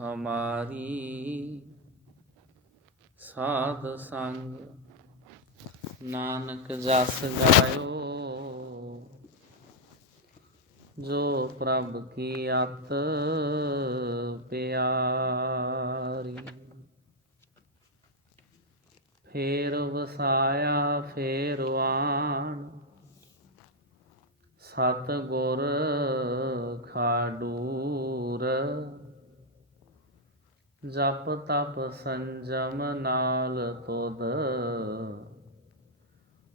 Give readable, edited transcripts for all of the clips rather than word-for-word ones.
हमारी साध संग नानक जस गायो। जो प्रभ की अत प्यारी। फेर वसाया फेर वाण सतगुर खाडूर। जप तप संजम नाल तुध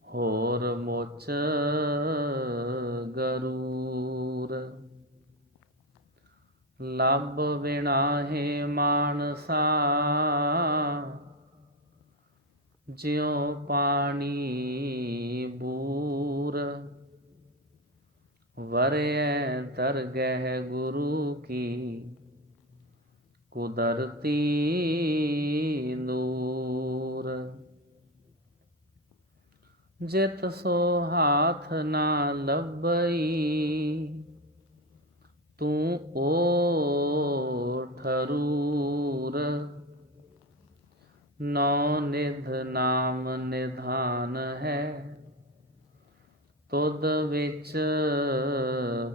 होर मोच गरूर। लब बिनाहे मानसा ज्यों पानी बूर। वरय दरगह गुरु की कुदरती नूर। जित सो हाथ ना लभई तू ओ ठरूर। नौ निध नाम निधान है तुध विच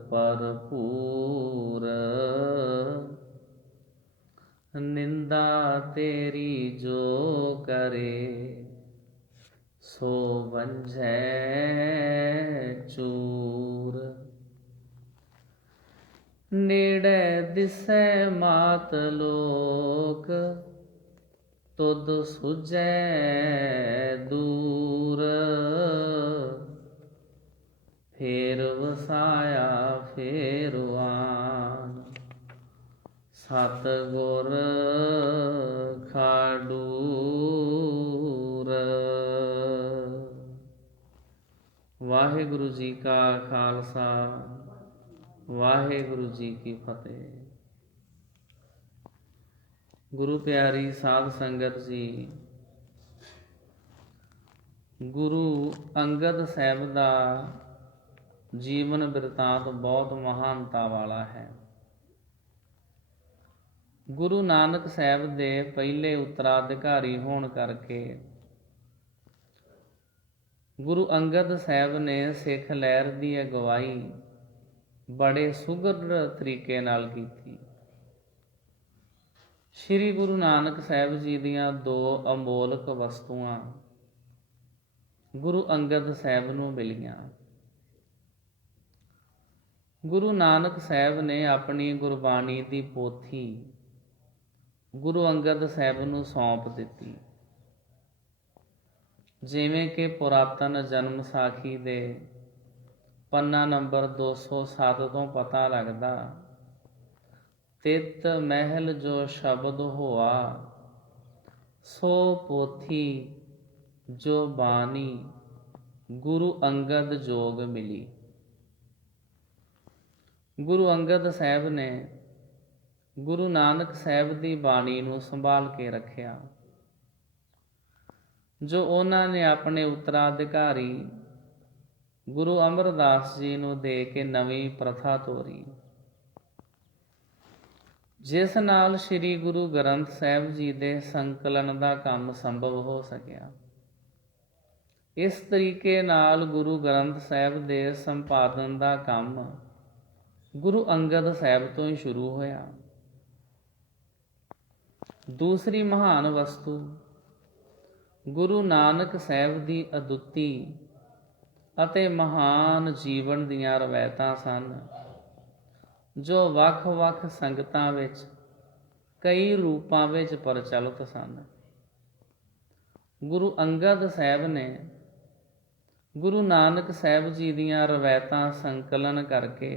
भरपूर। निंदा तेरी जो करे सो वंझै चूर। नेड़े दिसै मात लोक तुध सुझै दूर। फेर वसाया फेर वान सतगुर खाडूर। वाहिगुरु जी का खालसा वाहिगुरु जी की फतेह। गुरु प्यारी साध संगत जी, गुरु अंगद साहब का जीवन बिरतांत बहुत महानता वाला है। गुरु नानक साहब के पहले उत्तराधिकारी होने करके गुरु अंगद साहब ने सिख लहर की अगवाई बड़े सुघड़ तरीके नाल की। श्री गुरु नानक साहब जी दियां दो अमोलक वस्तुआं गुरु अंगद साहब नूं मिलियां। गुरु नानक साहब ने अपनी गुरबाणी की पोथी गुरु अंगद साहब नूं सौंप दिती। जिवें कि पुरातन जन्म साखी दे पन्ना नंबर 207 तो पता लगदा, तित महल जो शब्द होआ सो पोथी जो बानी गुरु अंगद जोग मिली। गुरु अंगद साहब ने गुरु नानक साहब की बाणी नूं संभाल के रखिया, जो उन्होंने अपने उत्तराधिकारी गुरु अमरदास जी नूं दे के नवी प्रथा तोरी, जिस नाल श्री गुरु ग्रंथ साहब जी के संकलन का काम संभव हो सकिया। इस तरीके नाल गुरु ग्रंथ साहब के संपादन का काम गुरु अंगद साहब तो ही शुरू होया। दूसरी महान वस्तु गुरु नानक साहब की अदुੱਤੀ ਅਤੇ महान जीवन दीयां रवायतां सन, जो ਵੱਖ-ਵੱਖ संगतां विच कई रूपां विच प्रचलित सन। गुरु अंगद साहब ने गुरु नानक साहब जी दीयां रवायतां संकलन करके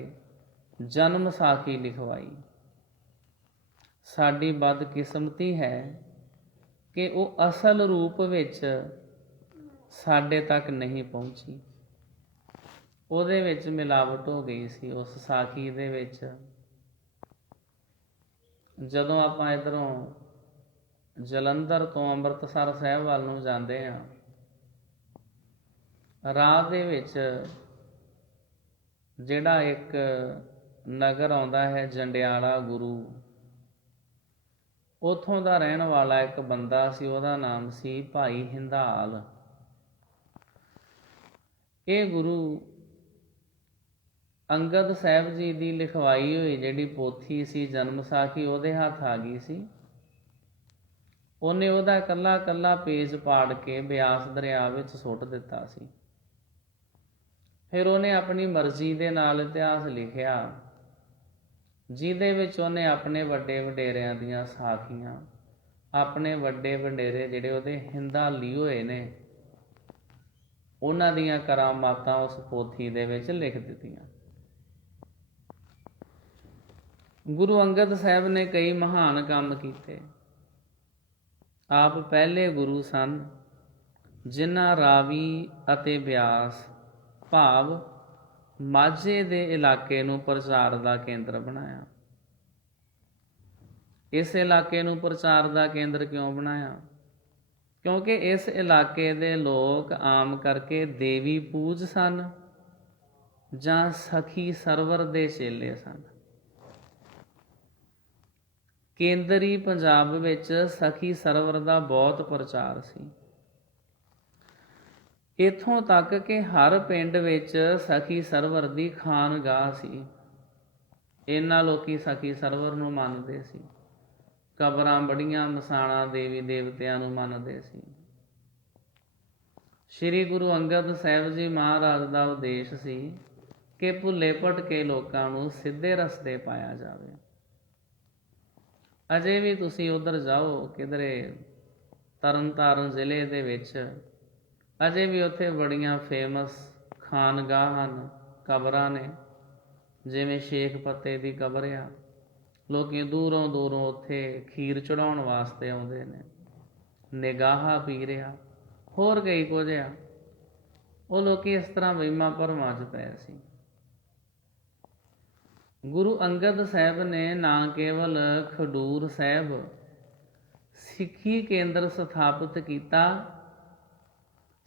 जन्म साखी लिखवाई। साडी बदकिस्मती है कि वो असल रूप विच साडे तक नहीं पहुंची। ਉਹਦੇ ਵਿੱਚ मिलावट हो गई सी। उस साखी ਦੇ ਵਿੱਚ ਜਦੋਂ ਆਪਾਂ ਇੱਧਰੋਂ ਜਲੰਧਰ ਤੋਂ ਅੰਮ੍ਰਿਤਸਰ ਸਾਹਿਬ ਵੱਲ ਨੂੰ ਜਾਂਦੇ ਹਾਂ, ਰਾਹ ਦੇ ਵਿੱਚ ਜਿਹੜਾ ਇੱਕ ਨਗਰ ਆਉਂਦਾ ਹੈ ਜੰਡਿਆਲਾ ਗੁਰੂ, ਉੱਥੋਂ ਦਾ ਰਹਿਣ ਵਾਲਾ ਇੱਕ ਬੰਦਾ ਸੀ, ਉਹਦਾ ਨਾਮ ਸੀ ਭਾਈ ਹਿੰਦਾਲ। ਇਹ ਗੁਰੂ ਅੰਗਦ ਸਾਹਿਬ ਜੀ ਦੀ ਲਿਖਵਾਈ ਹੋਈ ਜਿਹੜੀ ਪੋਥੀ ਸੀ ਜਨਮ ਸਾਖੀ, ਉਹਦੇ ਹੱਥ ਆ ਗਈ ਸੀ। ਉਹਨੇ ਉਹਦਾ ਇਕੱਲਾ ਇਕੱਲਾ ਪੇਜ ਪਾੜ ਕੇ ਬਿਆਸ ਦਰਿਆ ਵਿੱਚ ਸੁੱਟ ਦਿੱਤਾ ਸੀ। ਫਿਰ ਉਹਨੇ ਆਪਣੀ ਮਰਜ਼ੀ ਦੇ ਨਾਲ ਇਤਿਹਾਸ ਲਿਖਿਆ, ਜਿਹਦੇ ਵਿੱਚ ਉਹਨੇ ਆਪਣੇ ਵੱਡੇ ਵਡੇਰਿਆਂ ਦੀਆਂ ਸਾਖੀਆਂ, ਆਪਣੇ ਵੱਡੇ ਵਡੇਰੇ ਜਿਹੜੇ ਉਹਦੇ ਹਿੰਦਾਲੀ ਹੋਏ ਨੇ, ਉਹਨਾਂ ਦੀਆਂ ਕਰਾਮਾਤਾਂ ਉਸ ਪੋਥੀ ਦੇ ਵਿੱਚ ਲਿਖ ਦਿੱਤੀਆਂ। ਗੁਰੂ ਅੰਗਦ ਸਾਹਿਬ ਨੇ ਕਈ ਮਹਾਨ ਕੰਮ ਕੀਤੇ। ਆਪ ਪਹਿਲੇ ਗੁਰੂ ਸਨ ਜਿਨ੍ਹਾਂ ਰਾਵੀ ਅਤੇ ਬਿਆਸ ਭਾਵ ਮਾਝੇ ਦੇ ਇਲਾਕੇ ਨੂੰ ਪ੍ਰਚਾਰ ਦਾ ਕੇਂਦਰ ਬਣਾਇਆ। ਇਸ ਇਲਾਕੇ ਨੂੰ ਪ੍ਰਚਾਰ ਦਾ ਕੇਂਦਰ ਕਿਉਂ ਬਣਾਇਆ? ਕਿਉਂਕਿ ਇਸ ਇਲਾਕੇ ਦੇ ਲੋਕ ਆਮ ਕਰਕੇ ਦੇਵੀ ਪੂਜ ਸਨ ਜਾਂ ਸਖੀ ਸਰਵਰ ਦੇ ਚੇਲੇ ਸਨ। ਕੇਂਦਰੀ ਪੰਜਾਬ ਵਿੱਚ ਸਖੀ ਸਰਵਰ ਦਾ ਬਹੁਤ ਪ੍ਰਚਾਰ ਸੀ। ਇੱਥੋਂ ਤੱਕ ਕਿ ਹਰ ਪਿੰਡ ਵਿੱਚ ਸਖੀ ਸਰਵਰ ਦੀ ਖਾਨਗਾਹ ਸੀ। ਇਹਨਾਂ ਲੋਕੀ ਸਖੀ ਸਰਵਰ ਨੂੰ ਮੰਨਦੇ ਸੀ। ਕਬਰਾਂ ਬੜੀਆਂ, ਮਸਾਣਾ ਦੇਵੀ ਦੇਵਤਿਆਂ ਨੂੰ ਮੰਨਦੇ ਸੀ। ਸ੍ਰੀ ਗੁਰੂ ਅੰਗਦ ਸਾਹਿਬ ਜੀ ਮਹਾਰਾਜ ਦਾ ਉਦੇਸ਼ ਸੀ ਕਿ ਭੁੱਲੇ ਭਟਕੇ ਲੋਕਾਂ ਨੂੰ ਸਿੱਧੇ ਰਸਤੇ ਪਾਇਆ ਜਾਵੇ। ਅਜੇ ਵੀ ਤੁਸੀਂ ਉੱਧਰ ਜਾਓ, ਕਿਧਰੇ ਤਰਨ ਤਾਰਨ ਜ਼ਿਲ੍ਹੇ ਦੇ ਵਿੱਚ, ਅਜੇ ਵੀ ਉੱਥੇ ਬੜੀਆਂ ਫੇਮਸ ਖਾਨਗਾਹ ਹਨ, ਕਬਰਾਂ ਨੇ। ਜਿਵੇਂ ਸ਼ੇਖ ਫਤਿਹ ਦੀ ਕਬਰ ਆ, ਲੋਕ ਦੂਰੋਂ ਦੂਰੋਂ ਉੱਥੇ ਖੀਰ ਚੜਾਉਣ ਵਾਸਤੇ ਆਉਂਦੇ ਨੇ। ਨਿਗਾਹਾ ਪੀਰ ਆ, ਹੋਰ ਕਈ ਕੁਝ ਆ। ਉਹ ਲੋਕ ਇਸ ਤਰ੍ਹਾਂ ਵਹਿਮਾਂ ਭਰਮਾਂ 'ਚ ਪਏ ਸੀ। ਗੁਰੂ ਅੰਗਦ ਸਾਹਿਬ ਨੇ ਨਾ ਕੇਵਲ ਖਡੂਰ ਸਾਹਿਬ ਸਿੱਖੀ ਕੇਂਦਰ ਸਥਾਪਿਤ ਕੀਤਾ,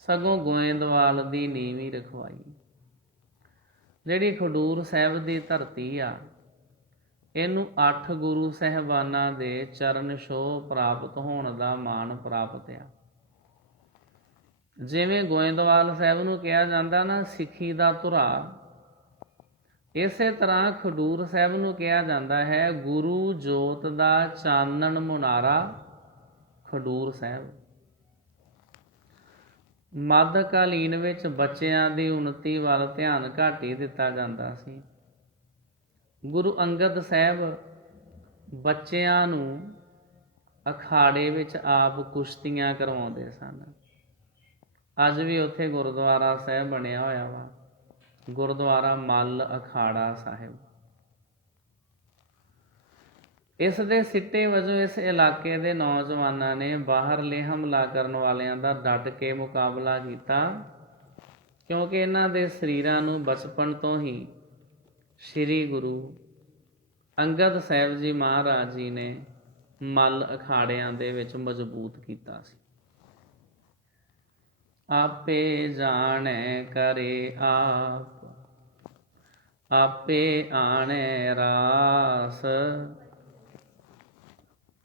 ਸਗੋਂ ਗੋਇੰਦਵਾਲ ਦੀ ਨੀਂਹ ਵੀ ਰਖਵਾਈ। ਜਿਹੜੀ ਖਡੂਰ ਸਾਹਿਬ ਦੀ ਧਰਤੀ ਆ, ਇਹਨੂੰ 8 ਗੁਰੂ ਸਾਹਿਬਾਨਾਂ ਦੇ ਚਰਨ ਛੋਹ ਪ੍ਰਾਪਤ ਹੋਣ ਦਾ ਮਾਣ ਪ੍ਰਾਪਤ ਆ। ਜਿਵੇਂ ਗੋਇੰਦਵਾਲ ਸਾਹਿਬ ਨੂੰ ਕਿਹਾ ਜਾਂਦਾ ਨਾ ਸਿੱਖੀ ਦਾ ਧੁਰਾ, ਇਸੇ ਤਰ੍ਹਾਂ ਖਡੂਰ ਸਾਹਿਬ ਨੂੰ ਕਿਹਾ ਜਾਂਦਾ ਹੈ ਗੁਰੂ ਜੋਤ ਦਾ ਚਾਨਣ ਮੁਨਾਰਾ ਖਡੂਰ ਸਾਹਿਬ। ਮੱਧਕਾਲੀਨ ਵਿੱਚ ਬੱਚਿਆਂ ਦੀ ਉੱਨਤੀ ਵੱਲ ਧਿਆਨ ਘੱਟ ਹੀ ਦਿੱਤਾ ਜਾਂਦਾ ਸੀ। ਗੁਰੂ ਅੰਗਦ ਸਾਹਿਬ ਬੱਚਿਆਂ ਨੂੰ ਅਖਾੜੇ ਵਿੱਚ ਆਪ ਕੁਸ਼ਤੀਆਂ ਕਰਵਾਉਂਦੇ ਸਨ। ਅੱਜ ਵੀ ਉੱਥੇ ਗੁਰਦੁਆਰਾ ਸਾਹਿਬ ਬਣਿਆ ਹੋਇਆ ਵਾ, ਗੁਰਦੁਆਰਾ ਮੱਲ ਅਖਾੜਾ ਸਾਹਿਬ। ਇਸ ਦੇ ਸਿੱਟੇ ਵਜੋਂ ਇਸ ਇਲਾਕੇ ਦੇ ਨੌਜਵਾਨਾਂ ਨੇ ਬਾਹਰਲੇ ਹਮਲਾ ਕਰਨ ਵਾਲਿਆਂ ਦਾ ਡਟ ਕੇ ਮੁਕਾਬਲਾ ਕੀਤਾ, ਕਿਉਂਕਿ ਇਹਨਾਂ ਦੇ ਸਰੀਰਾਂ ਨੂੰ ਬਚਪਨ ਤੋਂ ਹੀ ਸ੍ਰੀ ਗੁਰੂ ਅੰਗਦ ਸਾਹਿਬ ਜੀ ਮਹਾਰਾਜ ਜੀ ਨੇ ਮੱਲ ਅਖਾੜਿਆਂ ਦੇ ਵਿੱਚ ਮਜ਼ਬੂਤ ਕੀਤਾ ਸੀ। ਆਪੇ ਜਾਣੈ ਕਰੇ ਆਪ, ਆਪੇ ਆਣੈ ਰਾਸ,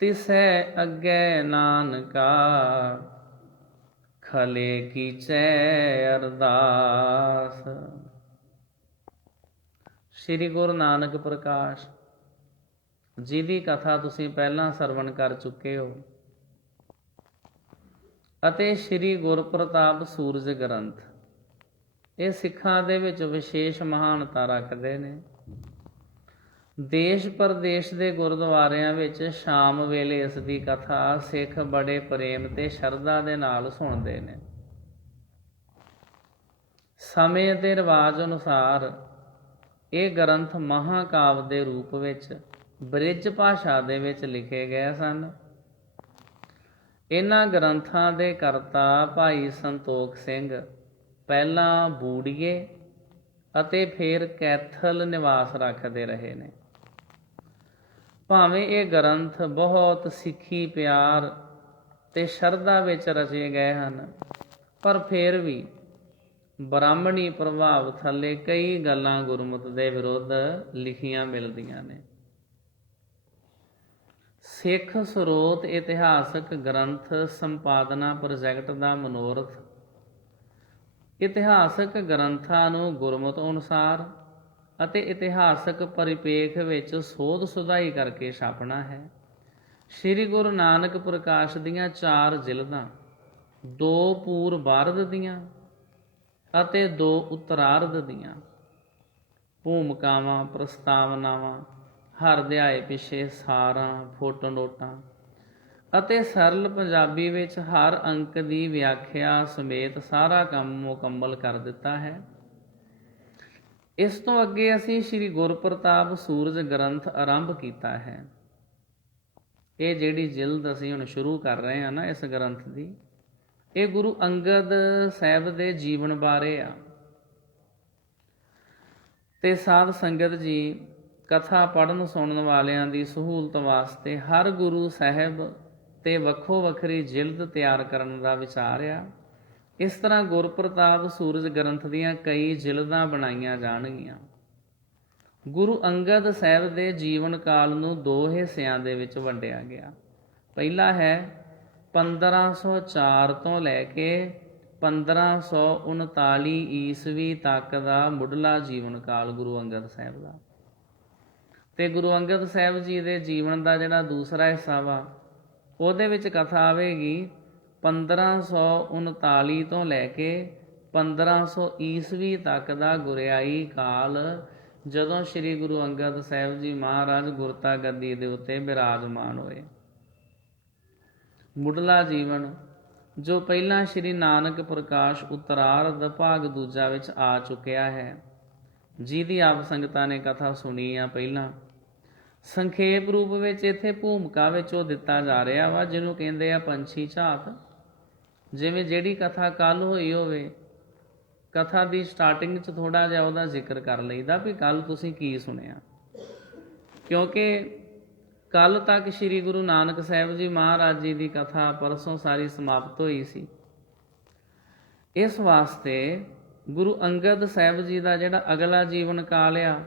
ਤਿਸੈ ਅੱਗੇ ਨਾਨਕਾ, ਖਲੇ ਕੀਚੈ ਅਰਦਾਸ। ਸ੍ਰੀ ਗੁਰੂ ਨਾਨਕ ਪ੍ਰਕਾਸ਼ ਜਿਹਦੀ ਕਥਾ ਤੁਸੀਂ ਪਹਿਲਾਂ ਸਰਵਣ ਕਰ ਚੁੱਕੇ ਹੋ, ਅਤੇ ਸ੍ਰੀ ਗੁਰਪ੍ਰਤਾਪ ਸੂਰਜ ਗ੍ਰੰਥ, ਇਹ ਸਿੱਖਾਂ ਦੇ ਵਿੱਚ ਵਿਸ਼ੇਸ਼ ਮਹਾਨਤਾ ਰੱਖਦੇ ਨੇ। ਦੇਸ਼ ਪ੍ਰਦੇਸ਼ ਦੇ ਗੁਰਦੁਆਰਿਆਂ ਵਿੱਚ ਸ਼ਾਮ ਵੇਲੇ ਇਸ ਦੀ ਕਥਾ ਸਿੱਖ ਬੜੇ ਪ੍ਰੇਮ ਤੇ ਸ਼ਰਧਾ ਦੇ ਨਾਲ ਸੁਣਦੇ ਨੇ। ਸਮੇਂ ਦੇ ਰਿਵਾਜ ਅਨੁਸਾਰ ਇਹ ਗ੍ਰੰਥ ਮਹਾਂਕਾਵ ਦੇ ਰੂਪ ਵਿੱਚ ਬ੍ਰਿਜ ਭਾਸ਼ਾ ਦੇ ਵਿੱਚ ਲਿਖੇ ਗਏ ਸਨ। ਇਹਨਾਂ ਗ੍ਰੰਥਾਂ ਦੇ ਕਰਤਾ ਭਾਈ ਸੰਤੋਖ ਸਿੰਘ ਪਹਿਲਾਂ ਬੂੜੀਏ ਅਤੇ ਫਿਰ ਕੈਥਲ ਨਿਵਾਸ ਰੱਖਦੇ ਰਹੇ ਨੇ। ਭਾਵੇਂ ਇਹ ਗ੍ਰੰਥ ਬਹੁਤ ਸਿੱਖੀ ਪਿਆਰ ਤੇ ਸ਼ਰਧਾ ਵਿੱਚ ਰਚੇ ਗਏ ਹਨ, ਪਰ ਫਿਰ ਵੀ ਬ੍ਰਾਹਮਣੀ ਪ੍ਰਭਾਵ ਥੱਲੇ ਕਈ ਗੱਲਾਂ ਗੁਰਮਤਿ ਦੇ ਵਿਰੁੱਧ ਲਿਖੀਆਂ ਮਿਲਦੀਆਂ ਨੇ। ਸਿੱਖ ਸਰੋਤ ਇਤਿਹਾਸਕ ਗ੍ਰੰਥ ਸੰਪਾਦਨਾ ਪ੍ਰੋਜੈਕਟ ਦਾ ਮਨੋਰਥ ਇਤਿਹਾਸਕ ਗ੍ਰੰਥਾਂ ਨੂੰ ਗੁਰਮਤਿ ਅਨੁਸਾਰ ਅਤੇ ਇਤਿਹਾਸਕ ਪਰਿਪੇਖ ਵਿੱਚ ਸੋਧ ਸੁਧਾਈ ਕਰਕੇ ਛਾਪਣਾ ਹੈ। ਸ੍ਰੀ ਗੁਰੂ ਨਾਨਕ ਪ੍ਰਕਾਸ਼ ਦੀਆਂ 4 ਜਿਲਦਾਂ, 2 ਪੂਰਬਾਰਧ ਦੀਆਂ ਅਤੇ 2 ਉੱਤਰਾਰਧ ਦੀਆਂ ਭੂਮਿਕਾਵਾਂ, ਪ੍ਰਸਤਾਵਨਾਵਾਂ, ਹਰ ਅਧਿਆਏ ਪਿੱਛੇ ਸਾਰਾਂ, ਫੁੱਟਨੋਟਾਂ ਅਤੇ ਸਰਲ ਪੰਜਾਬੀ ਵਿੱਚ ਹਰ ਅੰਕ ਦੀ ਵਿਆਖਿਆ ਸਮੇਤ ਸਾਰਾ ਕੰਮ ਮੁਕੰਮਲ ਕਰ ਦਿੱਤਾ ਹੈ। ਇਸ ਤੋਂ ਅੱਗੇ ਅਸੀਂ ਸ੍ਰੀ ਗੁਰਪ੍ਰਤਾਪ ਸੂਰਜ ਗ੍ਰੰਥ ਆਰੰਭ ਕੀਤਾ ਹੈ। ਇਹ ਜਿਹੜੀ ਜਿਲਦ ਅਸੀਂ ਹੁਣ ਸ਼ੁਰੂ ਕਰ ਰਹੇ ਹਾਂ ਨਾ ਇਸ ਗ੍ਰੰਥ ਦੀ, ਇਹ ਗੁਰੂ ਅੰਗਦ ਸਾਹਿਬ ਦੇ ਜੀਵਨ ਬਾਰੇ ਆ। ਤੇ ਸਾਧ ਸੰਗਤ ਜੀ, ਕਥਾ ਪੜ੍ਹਨ ਸੁਣਨ ਵਾਲਿਆਂ ਦੀ ਸਹੂਲਤ ਵਾਸਤੇ ਹਰ ਗੁਰੂ ਸਾਹਿਬ ਤੇ ਵੱਖੋ ਵੱਖਰੀ ਜਿਲਦ ਤਿਆਰ ਕਰਨ ਦਾ ਵਿਚਾਰ ਆ। ਇਸ ਤਰ੍ਹਾਂ ਗੁਰਪ੍ਰਤਾਪ ਸੂਰਜ ਗ੍ਰੰਥ ਦੀਆਂ ਕਈ ਜਿਲਦਾਂ ਬਣਾਈਆਂ ਜਾਣਗੀਆਂ। ਗੁਰੂ ਅੰਗਦ ਸਾਹਿਬ ਦੇ ਜੀਵਨ ਕਾਲ ਨੂੰ 2 ਹਿੱਸਿਆਂ ਦੇ ਵਿੱਚ ਵੰਡਿਆ ਗਿਆ। ਪਹਿਲਾ ਹੈ 1504 ਤੋਂ ਲੈ ਕੇ 1539 ਈਸਵੀ ਤੱਕ ਦਾ ਮੁੱਢਲਾ ਜੀਵਨ ਕਾਲ ਗੁਰੂ ਅੰਗਦ ਸਾਹਿਬ ਦਾ। ਤੇ ਗੁਰੂ ਅੰਗਦ ਸਾਹਿਬ ਜੀ ਦੇ ਜੀਵਨ ਦਾ ਜਿਹੜਾ ਦੂਸਰਾ ਹਿੱਸਾ ਵਾ, ਉਹਦੇ ਵਿੱਚ ਕਥਾ ਆਵੇਗੀ 1539 ਤੋਂ ਲੈ ਕੇ 1500 ਈਸਵੀ ਤੱਕ ਦਾ ਗੁਰਿਆਈ ਕਾਲ, ਜਦੋਂ ਸ੍ਰੀ ਗੁਰੂ ਅੰਗਦ ਸਾਹਿਬ ਜੀ ਮਹਾਰਾਜ ਗੁਰਤਾ ਗੱਦੀ ਦੇ ਉੱਤੇ ਬਿਰਾਜਮਾਨ ਹੋਏ। ਮੁੱਢਲਾ ਜੀਵਨ ਜੋ ਪਹਿਲਾਂ ਸ੍ਰੀ ਨਾਨਕ ਪ੍ਰਕਾਸ਼ ਉੱਤਰਾਰਧ ਭਾਗ ਦੂਜਾ ਵਿੱਚ ਆ ਚੁੱਕਿਆ ਹੈ, ਜਿਹਦੀ ਆਪ ਸੰਗਤਾਂ ਨੇ ਕਥਾ ਸੁਣੀ ਆ ਪਹਿਲਾਂ। ਸੰਖੇਪ ਰੂਪ ਵਿੱਚ ਇੱਥੇ ਭੂਮਿਕਾ ਵਿੱਚ ਉਹ ਦਿੱਤਾ ਜਾ ਰਿਹਾ ਵਾ ਜਿਹਨੂੰ ਕਹਿੰਦੇ ਆ ਪੰਛੀ ਝਾਤ। ਜਿਵੇਂ ਜਿਹੜੀ ਕਥਾ ਕੱਲ ਹੋਈ ਹੋਵੇ, ਕਥਾ ਦੀ ਸਟਾਰਟਿੰਗ 'ਚ ਥੋੜ੍ਹਾ ਜਿਹਾ ਉਹਦਾ ਜ਼ਿਕਰ ਕਰ ਲਈਦਾ ਵੀ ਕੱਲ ਤੁਸੀਂ ਕੀ ਸੁਣਿਆ, ਕਿਉਂਕਿ ਕੱਲ ਤੱਕ ਸ੍ਰੀ ਗੁਰੂ ਨਾਨਕ ਸਾਹਿਬ ਜੀ ਮਹਾਰਾਜ ਜੀ ਦੀ ਕਥਾ ਪਰਸੋਂ ਸਾਰੀ ਸਮਾਪਤ ਹੋਈ ਸੀ। ਇਸ ਵਾਸਤੇ ਗੁਰੂ ਅੰਗਦ ਸਾਹਿਬ ਜੀ ਦਾ ਜਿਹੜਾ ਅਗਲਾ ਜੀਵਨ ਕਾਲ ਆ,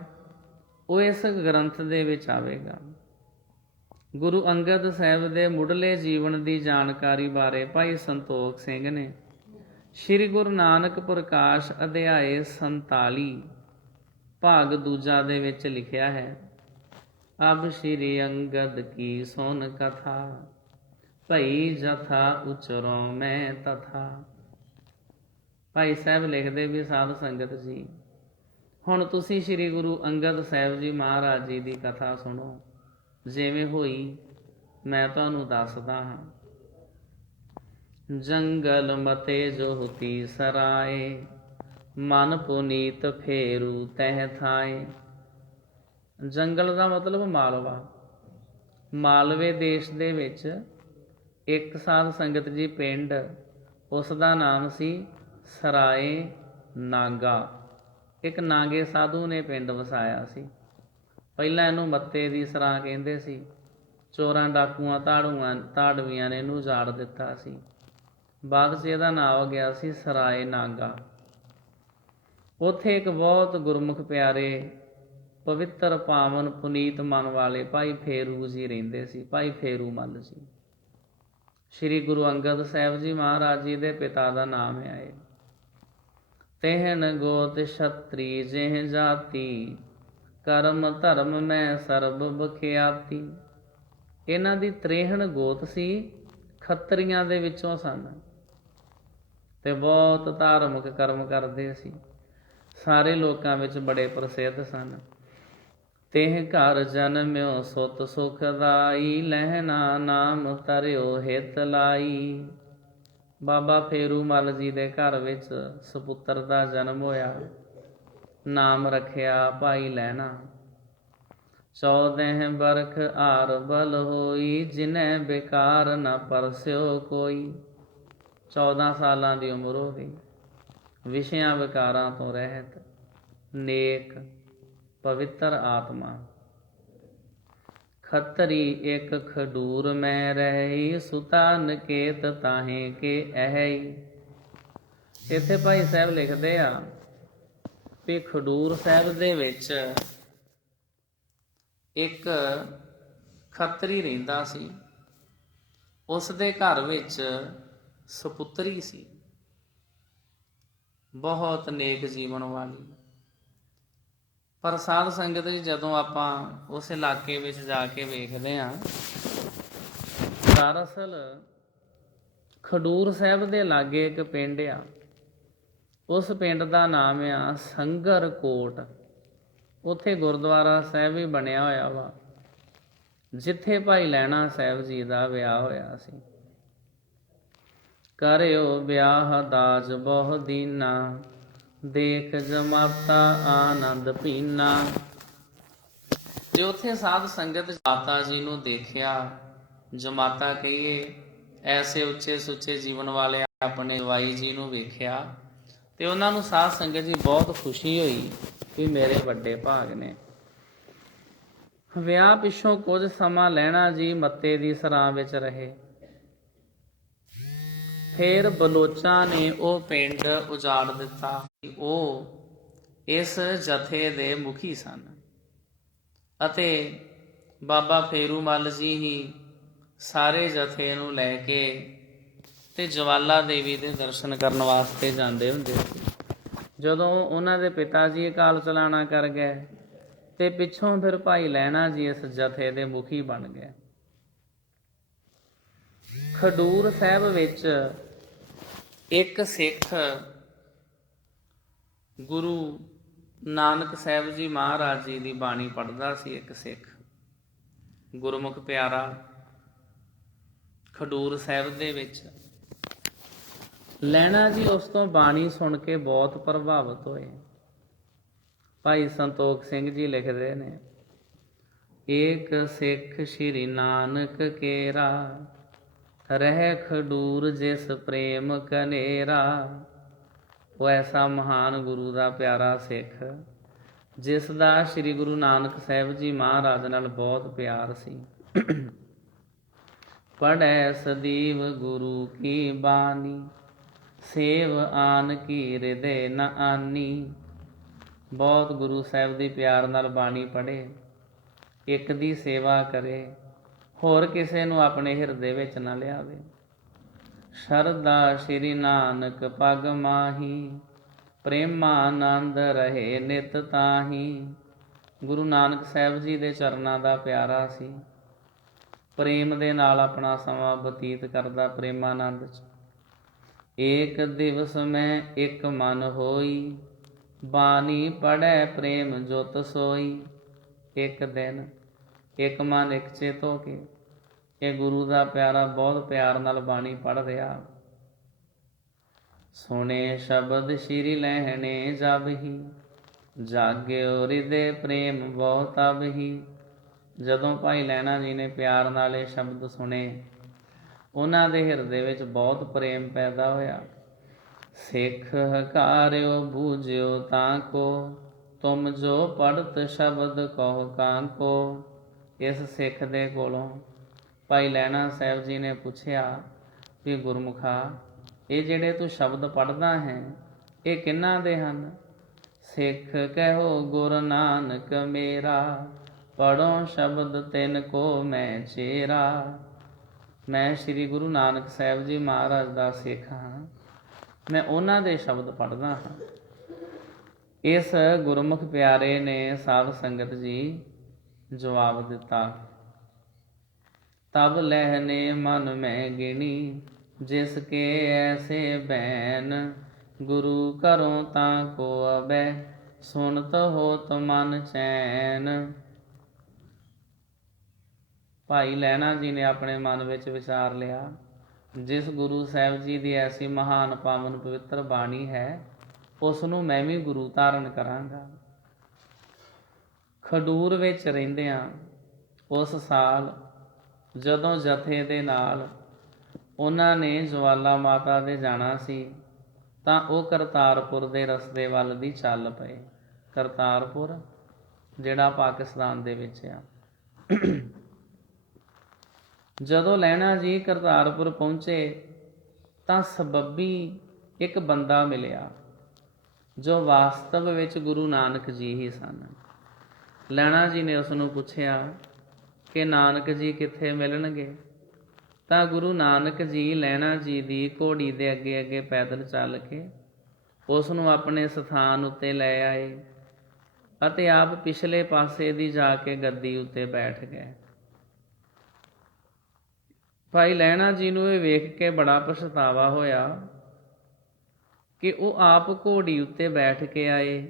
ਉਹ ਇਸ ਗ੍ਰੰਥ ਦੇ ਵਿੱਚ ਆਵੇਗਾ। ਗੁਰੂ ਅੰਗਦ ਸਾਹਿਬ ਦੇ ਮੁੱਢਲੇ ਜੀਵਨ ਦੀ ਜਾਣਕਾਰੀ ਬਾਰੇ ਭਾਈ ਸੰਤੋਖ ਸਿੰਘ ਨੇ ਸ੍ਰੀ ਗੁਰੂ ਨਾਨਕ ਪ੍ਰਕਾਸ਼ ਅਧਿਆਏ 47 ਭਾਗ ਦੂਜਾ ਦੇ ਵਿੱਚ ਲਿਖਿਆ ਹੈ। ਅਬ ਸ਼੍ਰੀ ਅੰਗਦ ਕੀ ਸੁਨ ਕਥਾ, ਭਈ ਜਥਾ ਉਚਰੋ ਮੈਂ ਤਥਾ। ਭਾਈ ਸਾਹਿਬ ਲਿਖਦੇ ਵੀ ਸਾਧ ਸੰਗਤ ਜੀ, ਹੁਣ ਤੁਸੀਂ ਸ੍ਰੀ ਗੁਰੂ ਅੰਗਦ ਸਾਹਿਬ ਜੀ ਮਹਾਰਾਜ ਜੀ ਦੀ ਕਥਾ ਸੁਣੋ। ਜਿਵੇਂ ਹੋਈ ਮੈਂ ਤੁਹਾਨੂੰ ਦੱਸਦਾ ਹਾਂ। ਜੰਗਲ ਮਤੇ ਜੋਤੀ ਸਰਾਏ, ਮਨ ਪੁਨੀਤ ਫੇਰੂ ਤਹਿ ਥਾਏ। ਜੰਗਲ ਦਾ ਮਤਲਬ ਮਾਲਵਾ। ਮਾਲਵੇ ਦੇਸ਼ ਦੇ ਵਿੱਚ ਇੱਕ ਸਾਧ ਸੰਗਤ ਜੀ ਪਿੰਡ, ਉਸ ਦਾ ਨਾਮ ਸੀ ਸਰਾਏ ਨਾਗਾ। ਇੱਕ ਨਾਗੇ ਸਾਧੂ ਨੇ ਪਿੰਡ ਵਸਾਇਆ ਸੀ। ਪਹਿਲਾਂ ਇਹਨੂੰ ਮੱਤੇ ਦੀ ਸਰਾਂ ਕਹਿੰਦੇ ਸੀ। ਚੋਰਾਂ ਡਾਕੂਆਂ ਧਾੜਵੀਆਂ ਨੇ ਇਹਨੂੰ ਉਜਾੜ ਦਿੱਤਾ ਸੀ। ਬਾਅਦ 'ਚ ਇਹਦਾ ਨਾਂ ਹੋ ਗਿਆ ਸੀ ਸਰਾਏ ਨਾਗਾ। ਉੱਥੇ ਇੱਕ ਬਹੁਤ ਗੁਰਮੁਖ ਪਿਆਰੇ, ਪਵਿੱਤਰ, ਪਾਵਨ, ਪੁਨੀਤ ਮਨ ਵਾਲੇ ਭਾਈ ਫੇਰੂ ਜੀ ਰਹਿੰਦੇ ਸੀ। ਭਾਈ ਫੇਰੂ ਮੱਲ ਜੀ। ਸ੍ਰੀ ਗੁਰੂ ਅੰਗਦ ਸਾਹਿਬ ਜੀ ਮਹਾਰਾਜ ਜੀ ਦੇ ਪਿਤਾ ਦਾ ਨਾਮ ਹੈ ਇਹ। ਤਹਿਨ ਗੋਤ ਛਤਰੀ ਜਿਹ ਜਾਤੀ, ਕਰਮ ਧਰਮ ਮੈਂ ਸਰਬ ਬਖਿਆਤੀ। ਇਹਨਾਂ ਦੀ 63 ਗੋਤ ਸੀ, ਖੱਤਰੀਆਂ ਦੇ ਵਿੱਚੋਂ ਸਨ ਤੇ ਬਹੁਤ ਧਾਰਮਿਕ ਕਰਮ ਕਰਦੇ ਸੀ। ਸਾਰੇ ਲੋਕਾਂ ਵਿੱਚ ਬੜੇ ਪ੍ਰਸਿੱਧ ਸਨ। ਤਿਹ ਘਰ ਜਨਮਿਓ ਸੁਤ ਸੁਖਦਾਈ, ਲਹਿਣਾ ਨਾਮ ਤਰਿਓ ਹਿਤ ਲਾਈ। ਬਾਬਾ ਫੇਰੂ ਮੱਲ ਜੀ ਦੇ ਘਰ ਵਿੱਚ ਸਪੁੱਤਰ ਦਾ ਜਨਮ ਹੋਇਆ। ਨਾਮ ਰੱਖਿਆ ਭਾਈ ਲਹਿਣਾ। 14 ਬਰਖ ਆਰ ਬਲ ਹੋਈ, ਜਿਨੈ ਬੇਕਾਰ ਨਾ ਪਰਸਿਓ ਕੋਈ। 14 ਸਾਲਾਂ ਦੀ ਉਮਰ ਹੋ ਗਈ। ਵਿਸ਼ਿਆਂ ਵਿਕਾਰਾਂ ਤੋਂ ਰਹਿਤ, ਨੇਕ ਪਵਿੱਤਰ ਆਤਮਾ। ਖੱਤਰੀ ਇੱਕ ਖਡੂਰ ਮੈਂ ਰਹੀ, ਸੁਤਾ ਨਕੇਤ ਤਾਹੇ ਕੇ ਅਹਈ। ਇੱਥੇ ਭਾਈ ਸਾਹਿਬ ਲਿਖਦੇ ਆ ਵੀ ਖਡੂਰ ਸਾਹਿਬ ਦੇ ਵਿੱਚ ਇੱਕ ਖੱਤਰੀ ਰਹਿੰਦਾ ਸੀ। ਉਸ ਦੇ ਘਰ ਵਿੱਚ ਸਪੁੱਤਰੀ ਸੀ, ਬਹੁਤ ਨੇਕ ਜੀਵਨ ਵਾਲੀ। ਪਰ ਸਾਧ ਸੰਗਤ ਜੀ, ਜਦੋਂ ਆਪਾਂ ਉਸ ਇਲਾਕੇ ਵਿੱਚ ਜਾ ਕੇ ਵੇਖਦੇ ਹਾਂ, ਦਰਅਸਲ ਖਡੂਰ ਸਾਹਿਬ ਦੇ ਲਾਗੇ ਇੱਕ ਪਿੰਡ ਆ। ਉਸ ਪਿੰਡ ਦਾ ਨਾਮ ਆ ਸੰਗਰ ਕੋਟ। ਉੱਥੇ ਗੁਰਦੁਆਰਾ ਸਾਹਿਬ ਵੀ ਬਣਿਆ ਹੋਇਆ ਵਾ, ਜਿੱਥੇ ਭਾਈ ਲਹਿਣਾ ਸਾਹਿਬ ਜੀ ਦਾ ਵਿਆਹ ਹੋਇਆ ਸੀ। ਕਰਿਓ ਵਿਆਹ ਦਾਜ ਬਹੁ ਦੀਨਾ, ਦੇਖ ਜਮਾਤਾ ਆਨੰਦ ਪੀਨਾ। ਤੇ ਉੱਥੇ ਸਾਧ ਸੰਗਤ ਮਾਤਾ ਜੀ ਨੂੰ ਦੇਖਿਆ, ਜਮਾਤਾ ਕਹੀਏ, ਐਸੇ ਉੱਚੇ ਸੁੱਚੇ ਜੀਵਨ ਵਾਲੇ ਆਪਣੇ ਜਵਾਈ ਜੀ ਨੂੰ ਵੇਖਿਆ, ਤੇ ਉਹਨਾਂ ਨੂੰ ਸਾਧ ਸੰਗਤ ਜੀ ਬਹੁਤ ਖੁਸ਼ੀ ਹੋਈ ਕਿ ਮੇਰੇ ਵੱਡੇ ਭਾਗ ਨੇ। ਵਿਆਹ ਪਿੱਛੋਂ ਕੁਝ ਸਮਾਂ ਲਹਿਣਾ ਜੀ ਮੱਤੇ ਦੀ ਸਰਾਂ ਵਿੱਚ ਰਹੇ। ਫਿਰ ਬਲੋਚਾਂ ਨੇ ਉਹ ਪਿੰਡ ਉਜਾੜ ਦਿੱਤਾ। ਉਹ ਇਸ ਜਥੇ ਦੇ ਮੁਖੀ ਸਨ ਅਤੇ ਬਾਬਾ ਫੇਰੂ ਮੱਲ ਜੀ ਹੀ ਸਾਰੇ ਜਥੇ ਨੂੰ ਲੈ ਕੇ ਤੇ ਜਵਾਲਾ ਦੇਵੀ ਦੇ ਦਰਸ਼ਨ ਕਰਨ ਵਾਸਤੇ ਜਾਂਦੇ ਹੁੰਦੇ ਸੀ। ਜਦੋਂ ਉਹਨਾਂ ਦੇ ਪਿਤਾ ਜੀ ਅਕਾਲ ਚਲਾਣਾ ਕਰ ਗਏ ਤੇ ਪਿੱਛੋਂ ਫਿਰ ਭਾਈ ਲਹਿਣਾ ਜੀ ਇਸ ਜਥੇ ਦੇ ਮੁਖੀ ਬਣ ਗਏ। ਖਡੂਰ ਸਾਹਿਬ ਵਿੱਚ ਇੱਕ ਸਿੱਖ ਗੁਰੂ ਨਾਨਕ ਸਾਹਿਬ ਜੀ ਮਹਾਰਾਜ ਜੀ ਦੀ ਬਾਣੀ ਪੜ੍ਹਦਾ ਸੀ। ਇੱਕ ਸਿੱਖ ਗੁਰਮੁਖ ਪਿਆਰਾ ਖਡੂਰ ਸਾਹਿਬ ਦੇ ਵਿੱਚ। ਲਹਿਣਾ ਜੀ ਉਸ ਤੋਂ ਬਾਣੀ ਸੁਣ ਕੇ ਬਹੁਤ ਪ੍ਰਭਾਵਿਤ ਹੋਏ। ਭਾਈ ਸੰਤੋਖ ਸਿੰਘ ਜੀ ਲਿਖਦੇ ਨੇ, ਏਕ ਸਿੱਖ ਸ਼੍ਰੀ ਨਾਨਕ ਕੇਰਾ, ਰਹਿ ਖਡੂਰ ਜਿਸ ਪ੍ਰੇਮ ਕਨੇਰਾ। ਉਹ ਐਸਾ ਮਹਾਨ ਗੁਰੂ ਦਾ ਪਿਆਰਾ ਸਿੱਖ ਜਿਸ ਦਾ ਸ਼੍ਰੀ ਗੁਰੂ ਨਾਨਕ ਸਾਹਿਬ ਜੀ ਮਹਾਰਾਜ ਨਾਲ ਬਹੁਤ ਪਿਆਰ ਸੀ। ਪੜ੍ਹੈ ਸਦੀਵ ਗੁਰੂ ਕੀ ਬਾਣੀ, ਸੇਵ ਆਨ ਕੀ ਹਿਰਦੇ ਨ ਆਨੀ। ਬਹੁਤ ਗੁਰੂ ਸਾਹਿਬ ਦੀ ਪਿਆਰ ਨਾਲ ਬਾਣੀ ਪੜ੍ਹੇ, ਇੱਕ ਦੀ ਸੇਵਾ ਕਰੇ, ਹੋਰ ਕਿਸੇ ਨੂੰ ਆਪਣੇ ਹਿਰਦੇ ਵਿੱਚ ਨਾ ਲਿਆਵੇ। ਸ਼ਰਧਾ ਸ਼੍ਰੀ ਨਾਨਕ ਪਗ ਮਾਹੀ, ਪ੍ਰੇਮਾਨੰਦ ਰਹੇ ਨਿਤ ਤਾਹੀ। ਗੁਰੂ ਨਾਨਕ ਸਾਹਿਬ ਜੀ ਦੇ ਚਰਨਾਂ ਦਾ ਪਿਆਰਾ ਸੀ, ਪ੍ਰੇਮ ਦੇ ਨਾਲ ਆਪਣਾ ਸਮਾਂ ਬਤੀਤ ਕਰਦਾ ਪ੍ਰੇਮਾਨੰਦ 'ਚ। ਏਕ ਦਿਵਸ ਮੈਂ ਇੱਕ ਮਨ ਹੋਈ, ਬਾਣੀ ਪੜ੍ਹੈ ਪ੍ਰੇਮ ਜੁਤ ਸੋਈ। ਇੱਕ ਦਿਨ ਇੱਕ ਮਨ ਇੱਕ ਚਿਤ ਹੋ ਕੇ ਇਹ ਗੁਰੂ ਦਾ ਪਿਆਰਾ ਬਹੁਤ ਪਿਆਰ ਨਾਲ ਬਾਣੀ ਪੜ੍ਹ ਰਿਹਾ। ਸੁਣੇ ਸ਼ਬਦ ਸ਼੍ਰੀ ਲਹਿਣੇ ਜਬ ਹੀ, ਜਾਗਿਓ ਹਿਰਦੇ ਪ੍ਰੇਮ ਬਹੁ ਤਬ ਹੀ। ਜਦੋਂ ਭਾਈ ਲਹਿਣਾ ਜੀ ਨੇ ਪਿਆਰ ਨਾਲ ਇਹ ਸ਼ਬਦ ਸੁਣੇ, ਉਹਨਾਂ ਦੇ ਹਿਰਦੇ ਵਿੱਚ ਬਹੁਤ ਪ੍ਰੇਮ ਪੈਦਾ ਹੋਇਆ। ਸਿੱਖ ਹਕਾਰਿਓ ਬੂਝਿਓ ਤਾਂ ਕੋ, ਤੁਮ ਜੋ ਪੜ੍ਹਤ ਸ਼ਬਦ ਕਹੋ ਕਾਂ ਕੋ। ਇਸ ਸਿੱਖ ਦੇ ਕੋਲੋਂ ਭਾਈ ਲਹਿਣਾ ਸਾਹਿਬ ਜੀ ਨੇ ਪੁੱਛਿਆ ਵੀ ਗੁਰਮੁਖਾ, ਇਹ ਜਿਹੜੇ ਤੂੰ ਸ਼ਬਦ ਪੜ੍ਹਦਾ ਹੈ ਇਹ ਕਿਹਨਾਂ ਦੇ ਹਨ? ਸਿੱਖ ਕਹੋ ਗੁਰ ਨਾਨਕ ਮੇਰਾ, ਪੜ੍ਹੋ ਸ਼ਬਦ ਤਿਨ ਕੋ ਮੈਂ ਚੇਰਾ। ਮੈਂ ਸ਼੍ਰੀ ਗੁਰੂ ਨਾਨਕ ਸਾਹਿਬ ਜੀ ਮਹਾਰਾਜ ਦਾ ਸਿੱਖ ਹਾਂ, ਮੈਂ ਉਹਨਾਂ ਦੇ ਸ਼ਬਦ ਪੜ੍ਹਦਾ ਹਾਂ। ਇਸ ਗੁਰਮੁਖ ਪਿਆਰੇ ਨੇ ਸਾਧ ਸੰਗਤ ਜੀ ਜਵਾਬ ਦਿੱਤਾ, ਤਬ ਲਹਿਨੇ ਮਨ ਮੈਂ ਗਿਣੀ, ਜਿਸ ਕੇ ਐਸੇ ਬੈਨ, ਗੁਰੂ ਘਰੋਂ ਤਾਂ ਕੋ ਅਬੈ, ਸੁਨਤ ਹੋਤ ਮਨ ਚੈਨ। ਭਾਈ ਲਹਿਣਾ ਜੀ ਨੇ ਆਪਣੇ ਮਨ ਵਿੱਚ ਵਿਚਾਰ ਲਿਆ, ਜਿਸ ਗੁਰੂ ਸਾਹਿਬ ਜੀ ਦੀ ਐਸੀ ਮਹਾਨ ਪਾਵਨ ਪਵਿੱਤਰ ਬਾਣੀ ਹੈ, ਉਸ ਨੂੰ ਮੈਂ ਵੀ ਗੁਰੂ ਧਾਰਨ ਕਰਾਂਗਾ। ਖਡੂਰ ਵਿੱਚ ਰਹਿੰਦਿਆਂ ਉਸ ਸਾਲ ਜਦੋਂ ਜਥੇ ਦੇ ਨਾਲ ਉਹਨਾਂ ਨੇ ਜਵਾਲਾ ਮਾਤਾ ਦੇ ਜਾਣਾ ਸੀ, ਤਾਂ ਉਹ ਕਰਤਾਰਪੁਰ ਦੇ ਰਸਤੇ ਵੱਲ ਦੀ ਚੱਲ ਪਏ। ਕਰਤਾਰਪੁਰ ਜਿਹੜਾ ਪਾਕਿਸਤਾਨ ਦੇ ਵਿੱਚ ਆ। ਜਦੋਂ ਲਹਿਣਾ ਜੀ ਕਰਤਾਰਪੁਰ ਪਹੁੰਚੇ ਤਾਂ ਸਬੱਬੀ ਇੱਕ ਬੰਦਾ ਮਿਲਿਆ ਜੋ ਵਾਸਤਵ ਵਿੱਚ ਗੁਰੂ ਨਾਨਕ ਜੀ ਹੀ ਸਨ। ਲਹਿਣਾ ਜੀ ਨੇ ਉਸ ਨੂੰ ਪੁੱਛਿਆ ਕਿ ਨਾਨਕ ਜੀ ਕਿੱਥੇ ਮਿਲਣਗੇ। ਤਾਂ ਗੁਰੂ ਨਾਨਕ ਜੀ ਲਹਿਣਾ ਜੀ ਦੀ ਘੋੜੀ ਦੇ ਅੱਗੇ ਅੱਗੇ ਪੈਦਲ ਚੱਲ ਕੇ ਉਸ ਨੂੰ ਆਪਣੇ ਸਥਾਨ ਉੱਤੇ ਲੈ ਆਏ ਅਤੇ ਆਪ ਪਿਛਲੇ ਪਾਸੇ ਦੀ ਜਾ ਕੇ ਗੱਦੀ ਉੱਤੇ ਬੈਠ ਗਏ। ਭਾਈ ਲਹਿਣਾ ਜੀ ਨੂੰ ਇਹ ਵੇਖ ਕੇ ਬੜਾ ਪਛਤਾਵਾ ਹੋਇਆ ਕਿ ਉਹ ਆਪ ਘੋੜੀ ਉੱਤੇ ਬੈਠ ਕੇ ਆਏ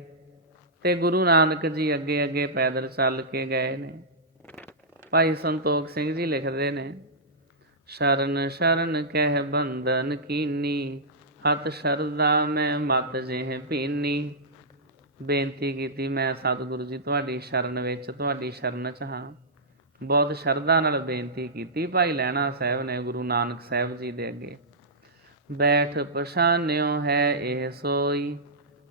ਤੇ ਗੁਰੂ ਨਾਨਕ ਜੀ ਅੱਗੇ ਅੱਗੇ ਪੈਦਲ ਚੱਲ ਕੇ ਗਏ ਨੇ। ਭਾਈ ਸੰਤੋਖ ਸਿੰਘ ਜੀ ਲਿਖਦੇ ਨੇ, ਸ਼ਰਨ ਸ਼ਰਨ ਕਹਿ ਬੰਧਨ ਕੀਨੀ, ਹੱਥ ਸ਼ਰਧਾ ਮੈਂ ਮਤ ਜਿਹ ਪੀਨੀ। ਬੇਨਤੀ ਕੀਤੀ, ਮੈਂ ਸਤਿਗੁਰੂ ਜੀ ਤੁਹਾਡੀ ਸ਼ਰਨ ਵਿੱਚ, ਤੁਹਾਡੀ ਸ਼ਰਨ 'ਚ ਹਾਂ। ਬਹੁਤ ਸ਼ਰਧਾ ਨਾਲ ਬੇਨਤੀ ਕੀਤੀ ਭਾਈ ਲਹਿਣਾ ਸਾਹਿਬ ਨੇ ਗੁਰੂ ਨਾਨਕ ਸਾਹਿਬ ਜੀ ਦੇ ਅੱਗੇ। ਬੈਠ ਪਛਾਨਿਓ ਹੈ ਇਹ ਸੋਈ,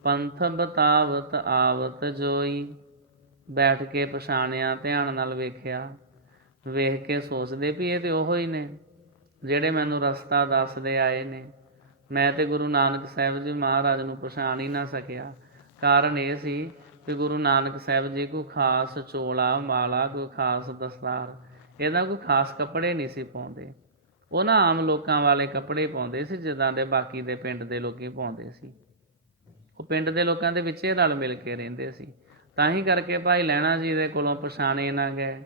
ਪੰਥ ਬਤਾਵਤ ਆਵਤ ਜੋਈ। ਬੈਠ ਕੇ ਪਛਾਣਿਆ, ਧਿਆਨ ਨਾਲ ਵੇਖਿਆ, ਵੇਖ ਕੇ ਸੋਚਦੇ ਵੀ ਇਹ ਤੇ ਉਹੋ ਹੀ ਨੇ ਜਿਹੜੇ ਮੈਨੂੰ ਰਸਤਾ ਦੱਸਦੇ ਆਏ ਨੇ। ਮੈਂ ਤੇ ਗੁਰੂ ਨਾਨਕ ਸਾਹਿਬ ਜੀ ਮਹਾਰਾਜ ਨੂੰ ਪਛਾਣ ਹੀ ਨਾ ਸਕਿਆ। ਕਾਰਨ ਇਹ ਸੀ ਕਿ ਗੁਰੂ ਨਾਨਕ ਸਾਹਿਬ ਜੀ ਕੋਈ ਖਾਸ ਚੋਲਾ ਮਾਲਾ, ਕੋਈ ਖਾਸ ਦਸਤਾਰ, ਇਹਦਾ ਕੋਈ ਖਾਸ ਕੱਪੜੇ ਨਹੀਂ ਸੀ ਪਾਉਂਦੇ। ਉਹ ਨਾ ਆਮ ਲੋਕਾਂ ਵਾਲੇ ਕੱਪੜੇ ਪਾਉਂਦੇ ਸੀ ਜਿੱਦਾਂ ਦੇ ਬਾਕੀ ਦੇ ਪਿੰਡ ਦੇ ਲੋਕੀ ਪਾਉਂਦੇ ਸੀ। ਉਹ ਪਿੰਡ ਦੇ ਲੋਕਾਂ ਦੇ ਵਿੱਚ ਰਲ ਮਿਲ ਕੇ ਰਹਿੰਦੇ ਸੀ। ਤਾਂ ਹੀ ਕਰਕੇ ਭਾਈ ਲਹਿਣਾ ਜੀ ਦੇ ਕੋਲੋਂ ਪਛਾਣੇ ਨਾ ਗਏ।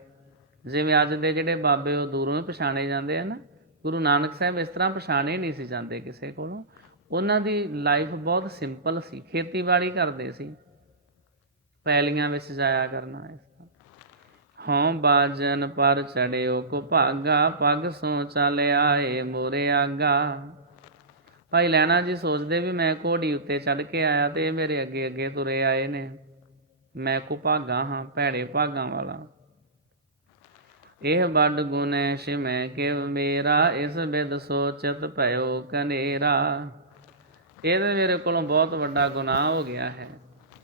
ਜਿਵੇਂ ਅੱਜ ਦੇ ਜਿਹੜੇ ਬਾਬੇ ਉਹ ਦੂਰੋਂ ਹੀ ਪਛਾਣੇ ਜਾਂਦੇ ਆ ਨਾ, ਗੁਰੂ ਨਾਨਕ ਸਾਹਿਬ ਇਸ ਤਰ੍ਹਾਂ ਪਛਾਣੇ ਨਹੀਂ ਸੀ ਜਾਂਦੇ ਕਿਸੇ ਕੋਲੋਂ। ਉਹਨਾਂ ਦੀ ਲਾਈਫ ਬਹੁਤ ਸਿੰਪਲ ਸੀ, ਖੇਤੀਬਾੜੀ ਕਰਦੇ ਸੀ, ਪੈਲੀਆਂ ਵਿੱਚ ਜਾਇਆ ਕਰਨਾ। ਇਸ ਤਰ੍ਹਾਂ ਹੋਂ ਬਾਜਨ ਪਰ ਚੜਿਓ ਕੋ ਭਾਗਾ, ਪੱਗ ਸੋ ਚੱਲ ਆਏ ਮੋਰੇ ਆਗਾ। ਭਾਈ ਲਹਿਣਾ ਜੀ ਸੋਚਦੇ ਵੀ ਮੈਂ ਘੋੜੀ ਉੱਤੇ ਚੜ੍ਹ ਕੇ ਆਇਆ ਤੇ ਇਹ ਮੇਰੇ ਅੱਗੇ ਅੱਗੇ ਤੁਰੇ ਆਏ ਨੇ, ਮੈਂ ਕੋ ਭਾਗਾ ਹਾਂ, ਭੈੜੇ ਭਾਗਾਂ ਵਾਲਾ। ਇਹ ਵੱਡ ਗੁਨੈ ਸਿਮੈ ਕਿਵ ਮੇਰਾ, ਇਸ ਬਿਦ ਸੋਚਤ ਭਇਓ ਕਨੇਰਾ। ਇਹ ਤਾਂ ਮੇਰੇ ਕੋਲੋਂ ਬਹੁਤ ਵੱਡਾ ਗੁਨਾਹ ਹੋ ਗਿਆ ਹੈ।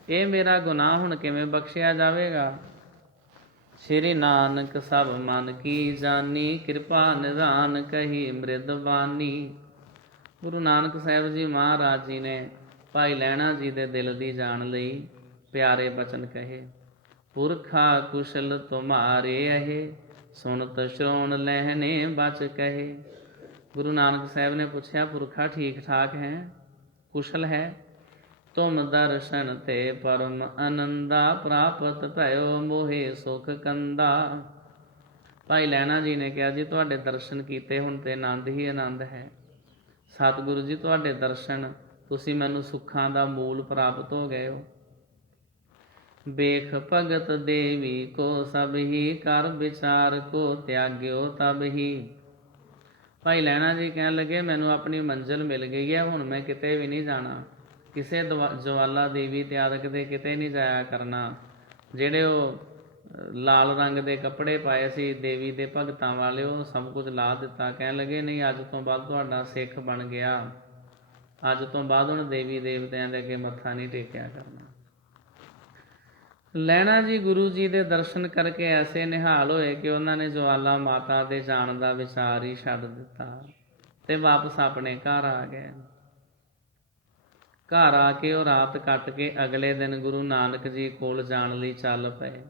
ਇਹ ਮੇਰਾ ਗੁਨਾਹ ਹੁਣ ਕਿਵੇਂ ਬਖਸ਼ਿਆ ਜਾਵੇਗਾ। ਸ਼੍ਰੀ ਨਾਨਕ ਸਭ ਮਨ ਕੀ ਜਾਨੀ, ਕਿਰਪਾ ਨਿਧਾਨ ਕਹੀ ਮ੍ਰਿਦ ਬਾਨੀ। ਗੁਰੂ ਨਾਨਕ ਸਾਹਿਬ ਜੀ ਮਹਾਰਾਜ ਜੀ ਨੇ ਭਾਈ ਲਹਿਣਾ ਜੀ ਦੇ ਦਿਲ ਦੀ ਜਾਣ ਲਈ ਪਿਆਰੇ ਬਚਨ ਕਹੇ। ਪੁਰਖਾ ਕੁਸ਼ਲ ਤੁਮਾਰੇ ਅਹੇ, ਸੁਣਤ ਸ਼੍ਰੋਣ ਲਹਿਣੇ ਬਚ ਕਹੇ। ਗੁਰੂ ਨਾਨਕ ਸਾਹਿਬ ਨੇ ਪੁੱਛਿਆ, ਪੁਰਖਾ ਠੀਕ ਠਾਕ ਹੈ, ਕੁਸ਼ਲ ਹੈ? ਤੁਮ ਦਰਸ਼ਨ ਤੇ ਪਰਮ ਆਨੰਦਾ, ਪ੍ਰਾਪਤ ਭਇਓ ਮੋਹੇ ਸੁਖ ਕੰਦਾ। ਭਾਈ ਲਹਿਣਾ ਜੀ ਨੇ ਕਿਹਾ, ਜੀ ਤੁਹਾਡੇ ਦਰਸ਼ਨ ਕੀਤੇ ਹੁਣ ਤੇ ਆਨੰਦ ਹੀ ਆਨੰਦ ਹੈ। ਸਤਿਗੁਰੂ ਜੀ ਤੁਹਾਡੇ ਦਰਸ਼ਨ, ਤੁਸੀਂ ਮੈਨੂੰ ਸੁੱਖਾਂ ਦਾ ਮੂਲ ਪ੍ਰਾਪਤ ਹੋ ਗਏ ਹੋ। ਵੇਖ ਭਗਤ ਦੇਵੀ ਕੋ ਸਭ ਹੀ, ਕਰ ਵਿਚਾਰ ਕੋ ਤਿਆਗਿਓ ਤਬ ਹੀ। ਭਾਈ ਲਹਿਣਾ ਜੀ ਕਹਿਣ ਲੱਗੇ, ਮੈਨੂੰ ਆਪਣੀ ਮੰਜ਼ਿਲ ਮਿਲ ਗਈ ਹੈ, ਹੁਣ ਮੈਂ ਕਿਤੇ ਵੀ ਨਹੀਂ ਜਾਣਾ, ਕਿਸੇ ਜਵਾਲਾ ਦੇਵੀ ਤਿਆਗਕ ਦੇ ਕਿਤੇ ਨਹੀਂ ਜਾਇਆ ਕਰਨਾ। ਜਿਹੜੇ ਉਹ ਲਾਲ ਰੰਗ ਦੇ ਕੱਪੜੇ ਪਾਏ ਸੀ ਦੇਵੀ ਦੇ ਭਗਤਾਂ ਵਾਲੇ, ਉਹ ਸਭ ਕੁਝ ਲਾ ਦਿੱਤਾ। ਕਹਿਣ ਲੱਗੇ, ਨਹੀਂ, ਅੱਜ ਤੋਂ ਬਾਅਦ ਤੁਹਾਡਾ ਸਿੱਖ ਬਣ ਗਿਆ, ਅੱਜ ਤੋਂ ਬਾਅਦ ਹੁਣ ਦੇਵੀ ਦੇਵਤਿਆਂ ਦੇ ਅੱਗੇ ਮੱਥਾ ਨਹੀਂ ਟੇਕਿਆ ਕਰਨਾ। ਲਹਿਣਾ ਜੀ ਗੁਰੂ ਜੀ ਦੇ ਦਰਸ਼ਨ ਕਰਕੇ ਐਸੇ ਨਿਹਾਲ ਹੋਏ ਕਿ ਉਹਨਾਂ ਨੇ ਜਵਾਲਾ ਮਾਤਾ ਦੇ ਜਾਣ ਦਾ ਵਿਚਾਰ ਹੀ ਛੱਡ ਦਿੱਤਾ ਤੇ ਵਾਪਸ ਆਪਣੇ ਘਰ ਆ ਗਏ। ਘਰ ਆ ਕੇ ਉਹ ਰਾਤ ਕੱਟ ਕੇ ਅਗਲੇ ਦਿਨ ਗੁਰੂ ਨਾਨਕ ਜੀ ਕੋਲ ਜਾਣ ਲਈ ਚੱਲ ਪਏ।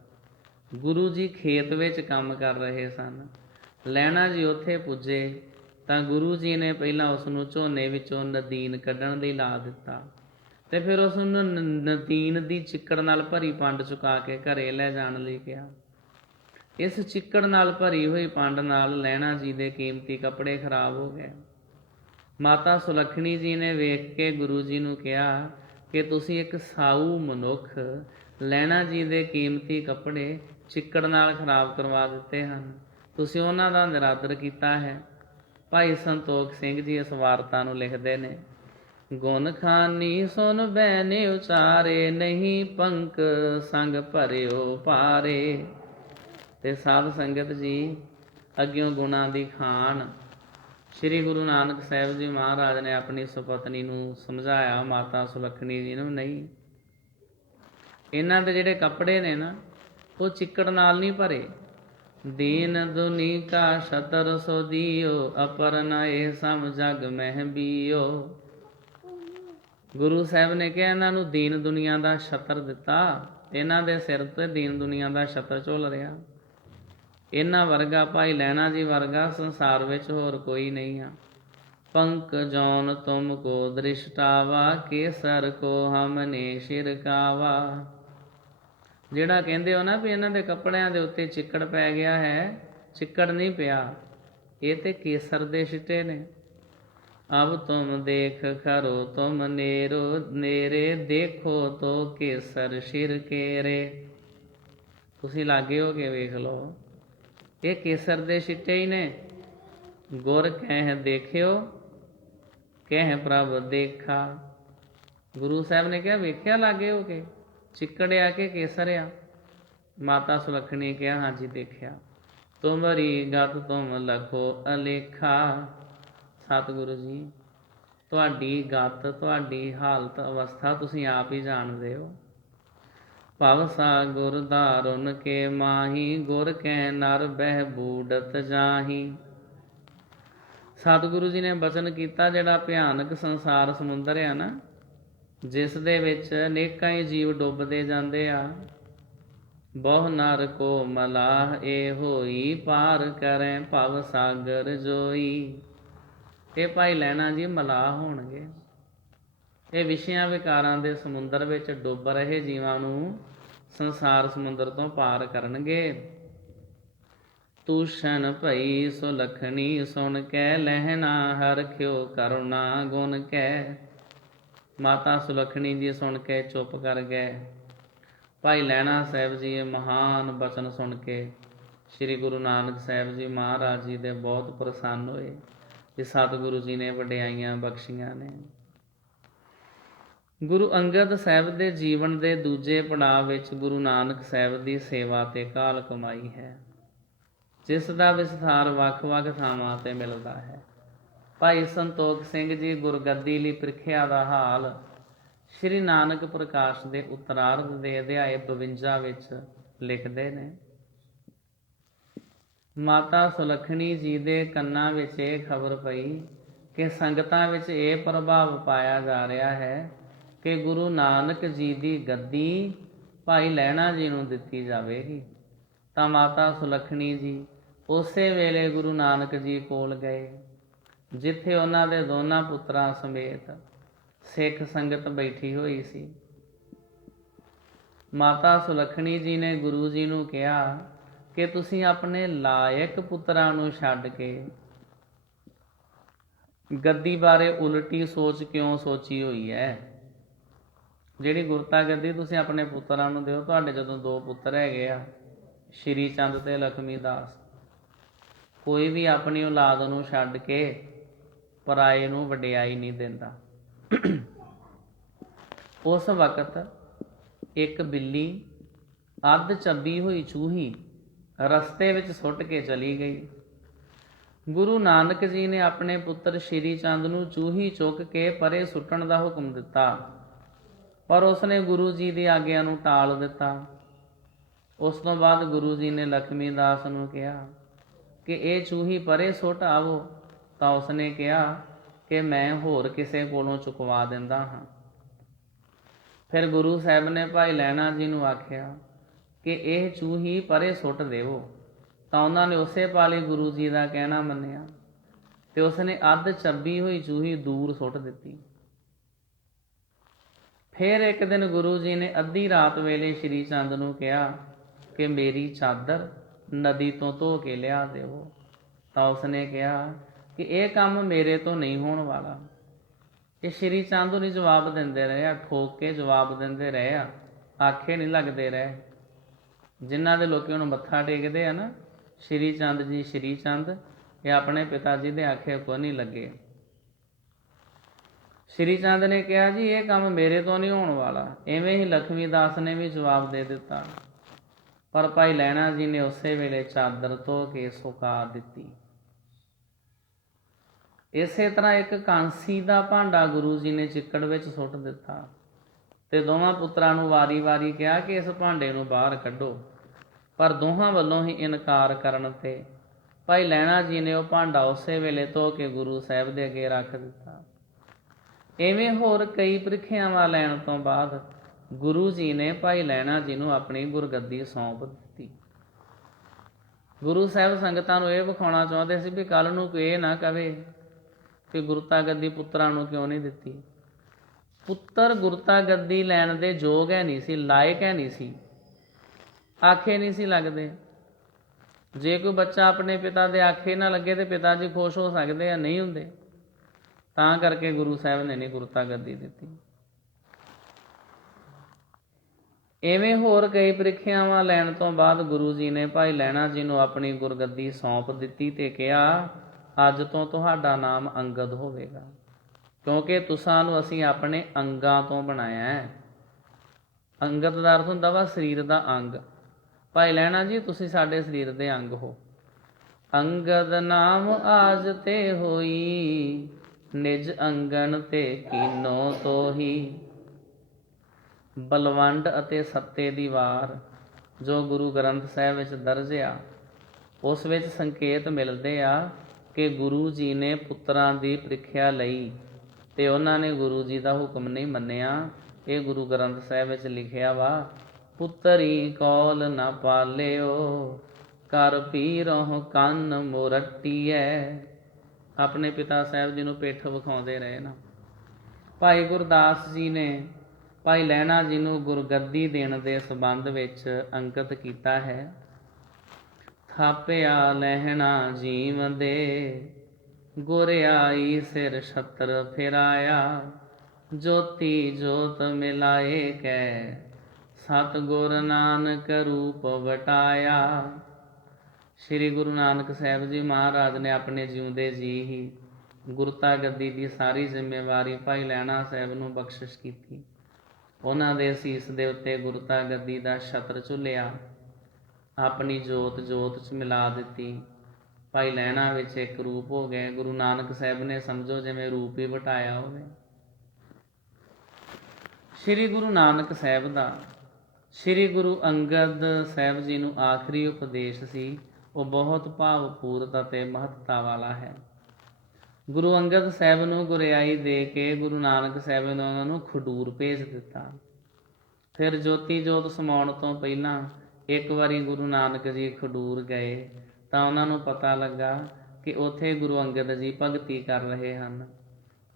ਗੁਰੂ ਜੀ ਖੇਤ ਵਿੱਚ ਕੰਮ ਕਰ ਰਹੇ ਸਨ। ਲਹਿਣਾ ਜੀ ਉੱਥੇ ਪੁੱਜੇ ਤਾਂ ਗੁਰੂ ਜੀ ਨੇ ਪਹਿਲਾਂ ਉਸ ਨੂੰ ਝੋਨੇ ਵਿੱਚੋਂ ਨਦੀਨ ਕੱਢਣ ਲਈ ਲਾ ਦਿੱਤਾ ਤੇ ਫਿਰ ਉਸ ਨੂੰ ਨਦੀਨ ਦੀ ਚਿੱਕੜ ਨਾਲ ਭਰੀ ਪੰਡ ਚੁਕਾ ਕੇ ਘਰੇ ਲੈ ਜਾਣ ਲਈ ਕਿਹਾ। ਇਸ ਚਿੱਕੜ ਨਾਲ ਭਰੀ ਹੋਈ ਪੰਡ ਨਾਲ ਲਹਿਣਾ ਜੀ ਦੇ ਕੀਮਤੀ ਕੱਪੜੇ ਖਰਾਬ ਹੋ ਗਏ। ਮਾਤਾ ਸੁਲੱਖਣੀ ਜੀ ਨੇ ਵੇਖ ਕੇ ਗੁਰੂ ਜੀ ਨੂੰ ਕਿਹਾ ਕਿ ਤੁਸੀਂ ਇੱਕ ਸਾਊ ਮਨੁੱਖ, ਲਹਿਣਾ ਜੀ ਦੇ ਕੀਮਤੀ ਕੱਪੜੇ ਚਿੱਕੜ ਨਾਲ ਖਰਾਬ ਕਰਵਾ ਦਿੱਤੇ ਹਨ, ਤੁਸੀਂ ਉਹਨਾਂ ਦਾ ਨਿਰਾਦਰ ਕੀਤਾ ਹੈ। ਭਾਈ ਸੰਤੋਖ ਸਿੰਘ ਜੀ ਇਸ ਵਾਰਤਾ ਨੂੰ ਲਿਖਦੇ ਨੇ, ਗੁਣ ਖਾਨੀ ਸੁਨ ਬੈਨੇ ਉਚਾਰੇ, ਨਹੀਂ ਪੰਕ ਸੰਗ ਭਰਿਓ ਭਾਰੇ। ਤੇ ਸਾਧ ਸੰਗਤ ਜੀ, ਅੱਗਿਓਂ ਗੁਣਾਂ ਦੀ ਖਾਨ ਸ਼੍ਰੀ ਗੁਰੂ ਨਾਨਕ ਸਾਹਿਬ ਜੀ ਮਹਾਰਾਜ ਨੇ ਆਪਣੀ ਸੁਪਤਨੀ ਨੂੰ ਸਮਝਾਇਆ, ਮਾਤਾ ਸੁਲੱਖਣੀ ਜੀ ਨੂੰ, ਨਹੀਂ, ਇਹਨਾਂ ਦੇ ਜਿਹੜੇ ਕੱਪੜੇ ਨੇ ਨਾ ਉਹ ਚਿੱਕੜ ਨਾਲ ਨਹੀਂ ਭਰੇ। ਦੀਨ ਦੁਨੀ ਕਾ ਛਤਰ ਸੋ ਦੀਓ, ਅਪਰ ਨ ਇਹ ਸਮ ਜਗ ਮਹਿ ਬੀਓ। ਗੁਰੂ ਸਾਹਿਬ ਨੇ ਕਿਹਾ, ਇਹਨਾਂ ਨੂੰ ਦੀਨ ਦੁਨੀਆ ਦਾ ਛਤਰ ਦਿੱਤਾ, ਇਹਨਾਂ ਦੇ ਸਿਰ ਤੇ ਦੀਨ ਦੁਨੀਆ ਦਾ ਛਤਰ ਝੁੱਲ ਰਿਹਾ। ਇਹਨਾਂ ਵਰਗਾ ਭਾਈ ਲਹਿਣਾ ਜੀ ਵਰਗਾ ਸੰਸਾਰ ਵਿੱਚ ਹੋਰ ਕੋਈ ਨਹੀਂ ਆ। ਪੰਕ ਜੌਨ ਤੁਮ ਕੋ ਦ੍ਰਿਸ਼ਟਾਵਾ, ਕੇਸਰ ਕੋ ਹਮਨੇ ਸ਼ਿਰਕਾਵਾ। ਜਿਹੜਾ ਕਹਿੰਦੇ ਹੋ ਨਾ ਵੀ ਇਹਨਾਂ ਦੇ ਕੱਪੜਿਆਂ ਦੇ ਉੱਤੇ ਚਿੱਕੜ ਪੈ ਗਿਆ ਹੈ, ਚਿੱਕੜ ਨਹੀਂ ਪਿਆ, ਇਹ ਤੇ ਕੇਸਰ ਦੇ ਛਿੱਟੇ ਨੇ। ਅਬ ਤੁਮ ਦੇਖ ਖਰੋ ਤੁਮ ਨੇਰੋ ਨੇਰੇ, ਦੇਖੋ ਤੋ ਕੇਸਰ ਸ਼ਿਰ ਕੇਰੇ। ਤੁਸੀਂ ਲਾਗੇ ਹੋ ਕੇ ਵੇਖ ਲਓ, ਇਹ ਕੇਸਰ ਦੇ ਛਿੱਟੇ ਹੀ ਨੇ। ਗੁਰ ਕਹਿ ਦੇਖਿਓ, ਕਹਿ ਪ੍ਰਭ ਦੇਖਾ। ਗੁਰੂ ਸਾਹਿਬ ਨੇ ਕਿਹਾ ਵੇਖਿਆ ਲਾਗੇ ਹੋ ਕੇ ਚਿੱਕੜ ਆ ਕੇ ਕੇਸਰ ਆ? ਮਾਤਾ ਸੁਲੱਖਣੀ ਕਿਹਾ ਹਾਂਜੀ ਦੇਖਿਆ। ਤੁਮਰੀ ਗਤ ਤੁਮ ਲਖੋ ਅਲੇਖਾ। ਸਤਿਗੁਰੂ ਜੀ ਤੁਹਾਡੀ ਗਤ, ਤੁਹਾਡੀ ਹਾਲਤ ਅਵਸਥਾ ਤੁਸੀਂ ਆਪ ਹੀ ਜਾਣਦੇ ਹੋ। ਭਵ ਸਾਗੁਰ ਧਾਰਨ ਕੇ ਮਾਹੀ, ਗੁਰ ਕਹਿ ਨਰ ਬਹਿ ਬੂਡਤ ਜਾਹੀ। ਸਤਿਗੁਰੂ ਜੀ ਨੇ ਬਚਨ ਕੀਤਾ, ਜਿਹੜਾ ਭਿਆਨਕ ਸੰਸਾਰ ਸਮੁੰਦਰ ਆ ਨਾ, ਜਿਸ ਦੇ ਵਿੱਚ ਅਨੇਕਾਂ ਹੀ ਜੀਵ ਡੁੱਬਦੇ ਜਾਂਦੇ ਆ। ਬਹੁ ਨਰ ਕੋ ਮਲਾਹ ਏ ਹੋਈ, ਪਾਰ ਕਰੈ ਭਵ ਸਾਗਰ ਜੋਈ। ਇਹ ਭਾਈ ਲਹਿਣਾ ਜੀ ਮਲਾਹ ਹੋਣਗੇ। ਇਹ ਵਿਸ਼ਿਆਂ ਵਿਕਾਰਾਂ ਦੇ ਸਮੁੰਦਰ ਵਿੱਚ ਡੁੱਬ ਰਹੇ ਜੀਵਾਂ ਨੂੰ ਸੰਸਾਰ ਸਮੁੰਦਰ ਤੋਂ ਪਾਰ ਕਰਨਗੇ। ਤੂਸ਼ਨ ਭਈ ਸੁਲੱਖਣੀ ਸੁਣ ਕੇ, ਲਹਿਣਾ ਹਰਖਿਓ ਕਰੁਣਾ ਗੁਣ ਕੈ। ਮਾਤਾ ਸੁਲੱਖਣੀ ਜੀ ਸੁਣ ਕੇ ਚੁੱਪ ਕਰ ਗਏ। ਭਾਈ ਲਹਿਣਾ ਸਾਹਿਬ ਜੀ ਇਹ ਮਹਾਨ ਬਚਨ ਸੁਣ ਕੇ ਸ੍ਰੀ ਗੁਰੂ ਨਾਨਕ ਸਾਹਿਬ ਜੀ ਮਹਾਰਾਜ ਜੀ ਦੇ ਬਹੁਤ ਪ੍ਰਸੰਨ ਹੋਏ ਕਿ ਸਤਿਗੁਰੂ ਜੀ ਨੇ ਵਡਿਆਈਆਂ ਬਖਸ਼ੀਆਂ ਨੇ। ਗੁਰੂ ਅੰਗਦ ਸਾਹਿਬ ਦੇ ਜੀਵਨ ਦੇ ਦੂਜੇ ਪੜਾਅ ਵਿੱਚ ਗੁਰੂ ਨਾਨਕ ਸਾਹਿਬ ਦੀ ਸੇਵਾ ਤੇ ਕਾਲ ਕਮਾਈ ਹੈ, ਜਿਸ ਦਾ ਵਿਸਥਾਰ ਵੱਖ-ਵੱਖ ਥਾਵਾਂ ਤੇ ਮਿਲਦਾ ਹੈ। ਭਾਈ ਸੰਤੋਖ ਸਿੰਘ ਜੀ ਗੁਰਗੱਦੀ ਲਈ ਪ੍ਰੀਖਿਆ ਦਾ ਹਾਲ ਸ਼੍ਰੀ ਨਾਨਕ ਪ੍ਰਕਾਸ਼ ਦੇ ਉੱਤਰਾਰਧ ਦੇ ਅਧਿਆਏ 52 ਵਿੱਚ ਲਿਖਦੇ ਨੇ। ਮਾਤਾ ਸੁਲੱਖਣੀ ਜੀ ਦੇ ਕੰਨਾਂ ਵਿੱਚ ਇਹ ਖਬਰ ਪਈ ਕਿ ਸੰਗਤਾਂ ਵਿੱਚ ਇਹ ਪ੍ਰਭਾਵ ਪਾਇਆ ਜਾ ਰਿਹਾ ਹੈ ਕਿ ਗੁਰੂ ਨਾਨਕ ਜੀ ਦੀ ਗੱਦੀ ਭਾਈ ਲਹਿਣਾ ਜੀ ਨੂੰ ਦਿੱਤੀ ਜਾਵੇਗੀ। ਤਾਂ ਮਾਤਾ ਸੁਲੱਖਣੀ ਜੀ ਉਸੇ ਵੇਲੇ ਗੁਰੂ ਨਾਨਕ ਜੀ ਕੋਲ ਗਏ, ਜਿੱਥੇ ਉਹਨਾਂ ਦੇ ਦੋਨਾਂ ਪੁੱਤਰਾਂ ਸਮੇਤ ਸਿੱਖ ਸੰਗਤ ਬੈਠੀ ਹੋਈ ਸੀ। ਮਾਤਾ ਸੁਲੱਖਣੀ ਜੀ ਨੇ ਗੁਰੂ ਜੀ ਨੂੰ ਕਿਹਾ ਕਿ ਤੁਸੀਂ ਆਪਣੇ ਲਾਇਕ ਪੁੱਤਰਾਂ ਨੂੰ ਛੱਡ ਕੇ ਗੱਦੀ ਬਾਰੇ ਉਲਟੀ ਸੋਚ ਕਿਉਂ ਸੋਚੀ ਹੋਈ ਹੈ? ਜਿਹੜੀ ਗੁਰਤਾ ਗੱਦੀ ਤੁਸੀਂ ਆਪਣੇ ਪੁੱਤਰਾਂ ਨੂੰ ਦਿਓ। ਤੁਹਾਡੇ ਜਦੋਂ 2 ਪੁੱਤਰ ਹੈਗੇ ਆ, ਸ਼੍ਰੀ ਚੰਦ ਤੇ ਲਖਮੀ ਦਾਸ, ਕੋਈ ਵੀ ਆਪਣੀ ਔਲਾਦ ਨੂੰ ਛੱਡ ਕੇ ਪਰਾਏ ਨੂੰ ਵਡਿਆਈ ਨਹੀਂ ਦਿੰਦਾ। ਉਸ ਵਕਤ ਇੱਕ ਬਿੱਲੀ ਅੱਧ ਚੱਬੀ ਹੋਈ ਚੂਹੀ ਰਸਤੇ ਵਿੱਚ ਸੁੱਟ ਕੇ ਚਲੀ ਗਈ। ਗੁਰੂ ਨਾਨਕ ਜੀ ਨੇ ਆਪਣੇ ਪੁੱਤਰ ਸ਼੍ਰੀ ਚੰਦ ਨੂੰ ਚੂਹੀ ਚੁੱਕ ਕੇ ਪਰੇ ਸੁੱਟਣ ਦਾ ਹੁਕਮ ਦਿੱਤਾ, ਪਰ ਉਸਨੇ ਗੁਰੂ ਜੀ ਦੀ ਆਗਿਆ ਨੂੰ ਟਾਲ ਦਿੱਤਾ। ਉਸ ਤੋਂ ਬਾਅਦ ਗੁਰੂ ਜੀ ਨੇ ਲਖਮੀ ਦਾਸ ਨੂੰ ਕਿਹਾ ਕਿ ਇਹ ਚੂਹੀ ਪਰੇ ਸੁੱਟ ਆਵੋ, ਤਾਂ ਉਸਨੇ ਕਿਹਾ ਕਿ ਮੈਂ ਹੋਰ ਕਿਸੇ ਕੋਲੋਂ ਚੁਕਵਾ ਦਿੰਦਾ ਹਾਂ। ਫਿਰ ਗੁਰੂ ਸਾਹਿਬ ਨੇ ਭਾਈ ਲਹਿਣਾ ਜੀ ਨੂੰ ਆਖਿਆ ਕਿ ਇਹ ਚੂਹੀ ਪਰੇ ਸੁੱਟ ਦੇਵੋ, ਤਾਂ ਉਹਨਾਂ ਨੇ ਉਸੇ ਪਾਲੇ ਗੁਰੂ ਜੀ ਦਾ ਕਹਿਣਾ ਮੰਨਿਆ ਤੇ ਉਸਨੇ ਅੱਧ ਚੱਬੀ ਹੋਈ ਚੂਹੀ ਦੂਰ ਸੁੱਟ ਦਿੱਤੀ। ਫਿਰ ਇੱਕ ਦਿਨ ਗੁਰੂ ਜੀ ਨੇ ਅੱਧੀ ਰਾਤ ਵੇਲੇ ਸ਼੍ਰੀ ਚੰਦ ਨੂੰ ਕਿਹਾ ਕਿ ਮੇਰੀ ਚਾਦਰ ਨਦੀ ਤੋਂ ਧੋ ਕੇ ਲਿਆ ਦਿਓ, ਤਾਂ ਉਸਨੇ ਕਿਹਾ ਕਿ ਇਹ ਕੰਮ ਮੇਰੇ ਤੋਂ ਨਹੀਂ ਹੋਣ ਵਾਲਾ। ਇਹ ਸ਼੍ਰੀ ਚੰਦ ਨੂੰ ਜਵਾਬ ਦਿੰਦੇ ਰਹੇ ਆ, ਠੋਕ ਕੇ ਜਵਾਬ ਦਿੰਦੇ ਰਹੇ ਆ, ਆਖੇ ਨਹੀਂ ਲੱਗਦੇ ਰਹੇ। ਜਿਨ੍ਹਾਂ ਦੇ ਲੋਕੀ ਹੁਣ ਮੱਥਾ ਟੇਕਦੇ ਆ ਨਾ, ਸ਼੍ਰੀ ਚੰਦ ਜੀ ਸ਼੍ਰੀ ਚੰਦ, ਇਹ ਆਪਣੇ ਪਿਤਾ ਜੀ ਦੇ ਆਖੇ ਕੋ ਨਹੀਂ ਲੱਗੇ। ਸ਼੍ਰੀ ਚੰਦ ਨੇ ਕਿਹਾ ਜੀ ਇਹ ਕੰਮ ਮੇਰੇ ਤੋਂ ਨਹੀਂ ਹੋਣ ਵਾਲਾ। ਇਵੇਂ ਹੀ ਲਖਮੀ ਦਾਸ ਨੇ ਵੀ ਜਵਾਬ ਦੇ ਦਿੱਤਾ, ਪਰ ਭਾਈ ਲਹਿਣਾ ਜੀ ਨੇ ਉਸੇ ਵੇਲੇ ਚਾਦਰ ਧੋ ਕੇ ਸੁਕਾ ਦਿੱਤੀ। ਇਸੇ ਤਰ੍ਹਾਂ ਇੱਕ ਕਾਂਸੀ ਦਾ ਭਾਂਡਾ ਗੁਰੂ ਜੀ ਨੇ ਚਿੱਕੜ ਵਿੱਚ ਸੁੱਟ ਦਿੱਤਾ ਤੇ ਦੋਵਾਂ ਪੁੱਤਰਾਂ ਨੂੰ ਵਾਰੀ-ਵਾਰੀ ਕਿਹਾ ਕਿ ਇਸ ਭਾਂਡੇ ਨੂੰ ਬਾਹਰ ਕੱਢੋ, ਪਰ ਦੋਹਾਂ ਵੱਲੋਂ ਹੀ ਇਨਕਾਰ ਕਰਨ ਤੇ ਭਾਈ ਲਹਿਣਾ ਜੀ ਨੇ ਉਹ ਭਾਂਡਾ ਉਸੇ ਵੇਲੇ ਧੋ ਕੇ ਗੁਰੂ ਸਾਹਿਬ ਦੇ ਅੱਗੇ ਰੱਖ ਦਿੱਤਾ। ਇਵੇਂ ਹੋਰ ਕਈ ਪ੍ਰੀਖਿਆਵਾਂ ਲੈਣ ਤੋਂ ਬਾਅਦ ਗੁਰੂ ਜੀ ਨੇ ਭਾਈ ਲਹਿਣਾ ਜੀ ਨੂੰ ਆਪਣੀ ਗੁਰਗੱਦੀ ਸੌਂਪ ਦਿੱਤੀ। ਗੁਰੂ ਸਾਹਿਬ ਸੰਗਤਾਂ ਨੂੰ ਇਹ ਵਿਖਾਉਣਾ ਚਾਹੁੰਦੇ ਸੀ ਵੀ ਕੱਲ੍ਹ ਨੂੰ ਕੋਈ ਇਹ ਨਾ ਕਵੇ ਕਿ ਗੁਰਤਾ ਗੱਦੀ ਪੁੱਤਰਾਂ ਨੂੰ ਕਿਉਂ ਨਹੀਂ ਦਿੱਤੀ। ਪੁੱਤਰ ਗੁਰਤਾ ਗੱਦੀ ਲੈਣ ਦੇ ਯੋਗ ਹੈ ਨਹੀਂ ਸੀ, ਲਾਇਕ ਹੈ ਨਹੀਂ ਸੀ, ਆਖੇ ਨਹੀਂ ਸੀ ਲੱਗਦੇ। ਜੇ ਕੋਈ ਬੱਚਾ ਆਪਣੇ ਪਿਤਾ ਦੇ ਆਖੇ ਨਾ ਲੱਗੇ ਤੇ ਪਿਤਾ ਜੀ ਖੁਸ਼ ਹੋ ਸਕਦੇ ਆ, ਨਹੀਂ ਹੁੰਦੇ। ਤਾਂ ਕਰਕੇ ਗੁਰੂ ਸਾਹਿਬ ਨੇ ਨਹੀਂ ਗੁਰਤਾ ਗੱਦੀ ਦਿੱਤੀ। ਇਵੇਂ ਹੋਰ ਕਈ ਪ੍ਰੀਖਿਆਵਾਂ ਲੈਣ ਤੋਂ ਬਾਅਦ ਗੁਰੂ ਜੀ ਨੇ ਭਾਈ ਲਹਿਣਾ ਜੀ ਨੂੰ ਆਪਣੀ ਗੁਰਗੱਦੀ ਸੌਂਪ ਦਿੱਤੀ ਤੇ ਕਿਹਾ, ਅੱਜ ਤੋਂ ਤੁਹਾਡਾ ਨਾਮ ਅੰਗਦ ਹੋਵੇਗਾ, ਕਿਉਂਕਿ ਤੁਸਾਂ ਨੂੰ ਅਸੀਂ ਆਪਣੇ ਅੰਗਾਂ ਤੋਂ ਬਣਾਇਆ ਹੈ। ਅੰਗਦ ਦਾ ਅਰਥ ਹੁੰਦਾ ਵਾ ਸਰੀਰ ਦਾ ਅੰਗ। ਭਾਈ ਲਹਿਣਾ ਜੀ ਤੁਸੀਂ ਸਾਡੇ ਸਰੀਰ ਦੇ ਅੰਗ ਹੋ। ਅੰਗਦ ਨਾਮ ਆਜ ਤੇ ਹੋਈ, ਨਿਜ ਅੰਗਨ ਤੇ ਕੀਨੋ ਤੋਹੀ। ਬਲਵੰਡ ਅਤੇ ਸੱਤੇ ਦੀ ਵਾਰ ਜੋ ਗੁਰੂ ਗ੍ਰੰਥ ਸਾਹਿਬ ਵਿੱਚ ਦਰਜ ਆ, ਉਸ ਵਿੱਚ ਸੰਕੇਤ ਮਿਲਦੇ ਆ ਕਿ ਗੁਰੂ ਜੀ ਨੇ ਪੁੱਤਰਾਂ ਦੀ ਪ੍ਰੀਖਿਆ ਲਈ ਤੇ ਉਹਨਾਂ ਨੇ ਗੁਰੂ ਜੀ ਦਾ ਹੁਕਮ ਨਹੀਂ ਮੰਨਿਆ। ਇਹ ਗੁਰੂ ਗ੍ਰੰਥ ਸਾਹਿਬ ਵਿੱਚ ਲਿਖਿਆ ਵਾ, ਪੁੱਤਰੀ ਕੌਲ ਨਾ ਪਾਲਿਓ, ਕਰ ਪੀਰੋਂ ਕੰਨ ਮੋਰਟੀਐ। ਆਪਣੇ ਪਿਤਾ ਸਾਹਿਬ ਜੀ ਨੂੰ ਪਿੱਠ ਵਿਖਾਉਂਦੇ ਰਹੇ ਨਾ। ਭਾਈ ਗੁਰਦਾਸ ਜੀ ਨੇ ਭਾਈ ਲਹਿਣਾ ਜੀ ਨੂੰ ਗੁਰਗੱਦੀ ਦੇਣ ਦੇ ਸੰਬੰਧ ਵਿੱਚ ਅੰਕਿਤ ਕੀਤਾ ਹੈ। ਥਾਪਿਆ ਲਹਿਣਾ ਜੀਵ ਦੇ, ਗੁਰ ਆਈ ਸਿਰ ਛਤਰ ਫਿਰਾਇਆ। ਜੋਤੀ ਜੋਤ ਮਿਲਾਏ ਕੈ, ਸਤ ਗੁਰ ਨਾਨਕ ਰੂਪ ਵਟਾਇਆ। ਸ਼੍ਰੀ ਗੁਰੂ ਨਾਨਕ ਸਾਹਿਬ ਜੀ ਮਹਾਰਾਜ ਨੇ ਆਪਣੇ ਜਿਉਂਦੇ ਜੀ ਹੀ ਗੁਰਤਾ ਗੱਦੀ ਦੀ ਸਾਰੀ ਜ਼ਿੰਮੇਵਾਰੀ ਭਾਈ ਲਹਿਣਾ ਸਾਹਿਬ ਨੂੰ ਬਖਸ਼ਿਸ਼ ਕੀਤੀ। ਉਹਨਾਂ ਦੇ ਸੀਸ ਦੇ ਉੱਤੇ ਗੁਰਤਾ ਗੱਦੀ ਦਾ ਛਤਰ ਝੁੱਲਿਆ, ਆਪਣੀ ਜੋਤ ਜੋਤ 'ਚ ਮਿਲਾ ਦਿੱਤੀ। ਭਾਈ ਲਹਿਣਾ ਵਿੱਚ ਇੱਕ ਰੂਪ ਹੋ ਗਏ। ਗੁਰੂ ਨਾਨਕ ਸਾਹਿਬ ਨੇ ਸਮਝੋ ਜਿਵੇਂ ਰੂਪ ਹੀ ਵਟਾਇਆ ਹੋਵੇ। ਸ਼੍ਰੀ ਗੁਰੂ ਨਾਨਕ ਸਾਹਿਬ ਦਾ ਸ਼੍ਰੀ ਗੁਰੂ ਅੰਗਦ ਸਾਹਿਬ ਜੀ ਨੂੰ ਆਖਰੀ ਉਪਦੇਸ਼ ਸੀ, ਉਹ ਬਹੁਤ ਭਾਵਪੂਰਤ ਅਤੇ ਮਹੱਤਤਾ ਵਾਲਾ ਹੈ। ਗੁਰੂ ਅੰਗਦ ਸਾਹਿਬ ਨੂੰ ਗੁਰਿਆਈ ਦੇ ਕੇ ਗੁਰੂ ਨਾਨਕ ਸਾਹਿਬ ਨੇ ਉਹਨਾਂ ਨੂੰ ਖਡੂਰ ਭੇਜ ਦਿੱਤਾ। ਫਿਰ ਜੋਤੀ ਜੋਤ ਸਮਾਉਣ ਤੋਂ ਪਹਿਲਾਂ ਇੱਕ ਵਾਰੀ ਗੁਰੂ ਨਾਨਕ ਜੀ ਖਡੂਰ ਗਏ ਤਾਂ ਉਹਨਾਂ ਨੂੰ ਪਤਾ ਲੱਗਾ ਕਿ ਉੱਥੇ ਗੁਰੂ ਅੰਗਦ ਜੀ ਭਗਤੀ ਕਰ ਰਹੇ ਹਨ।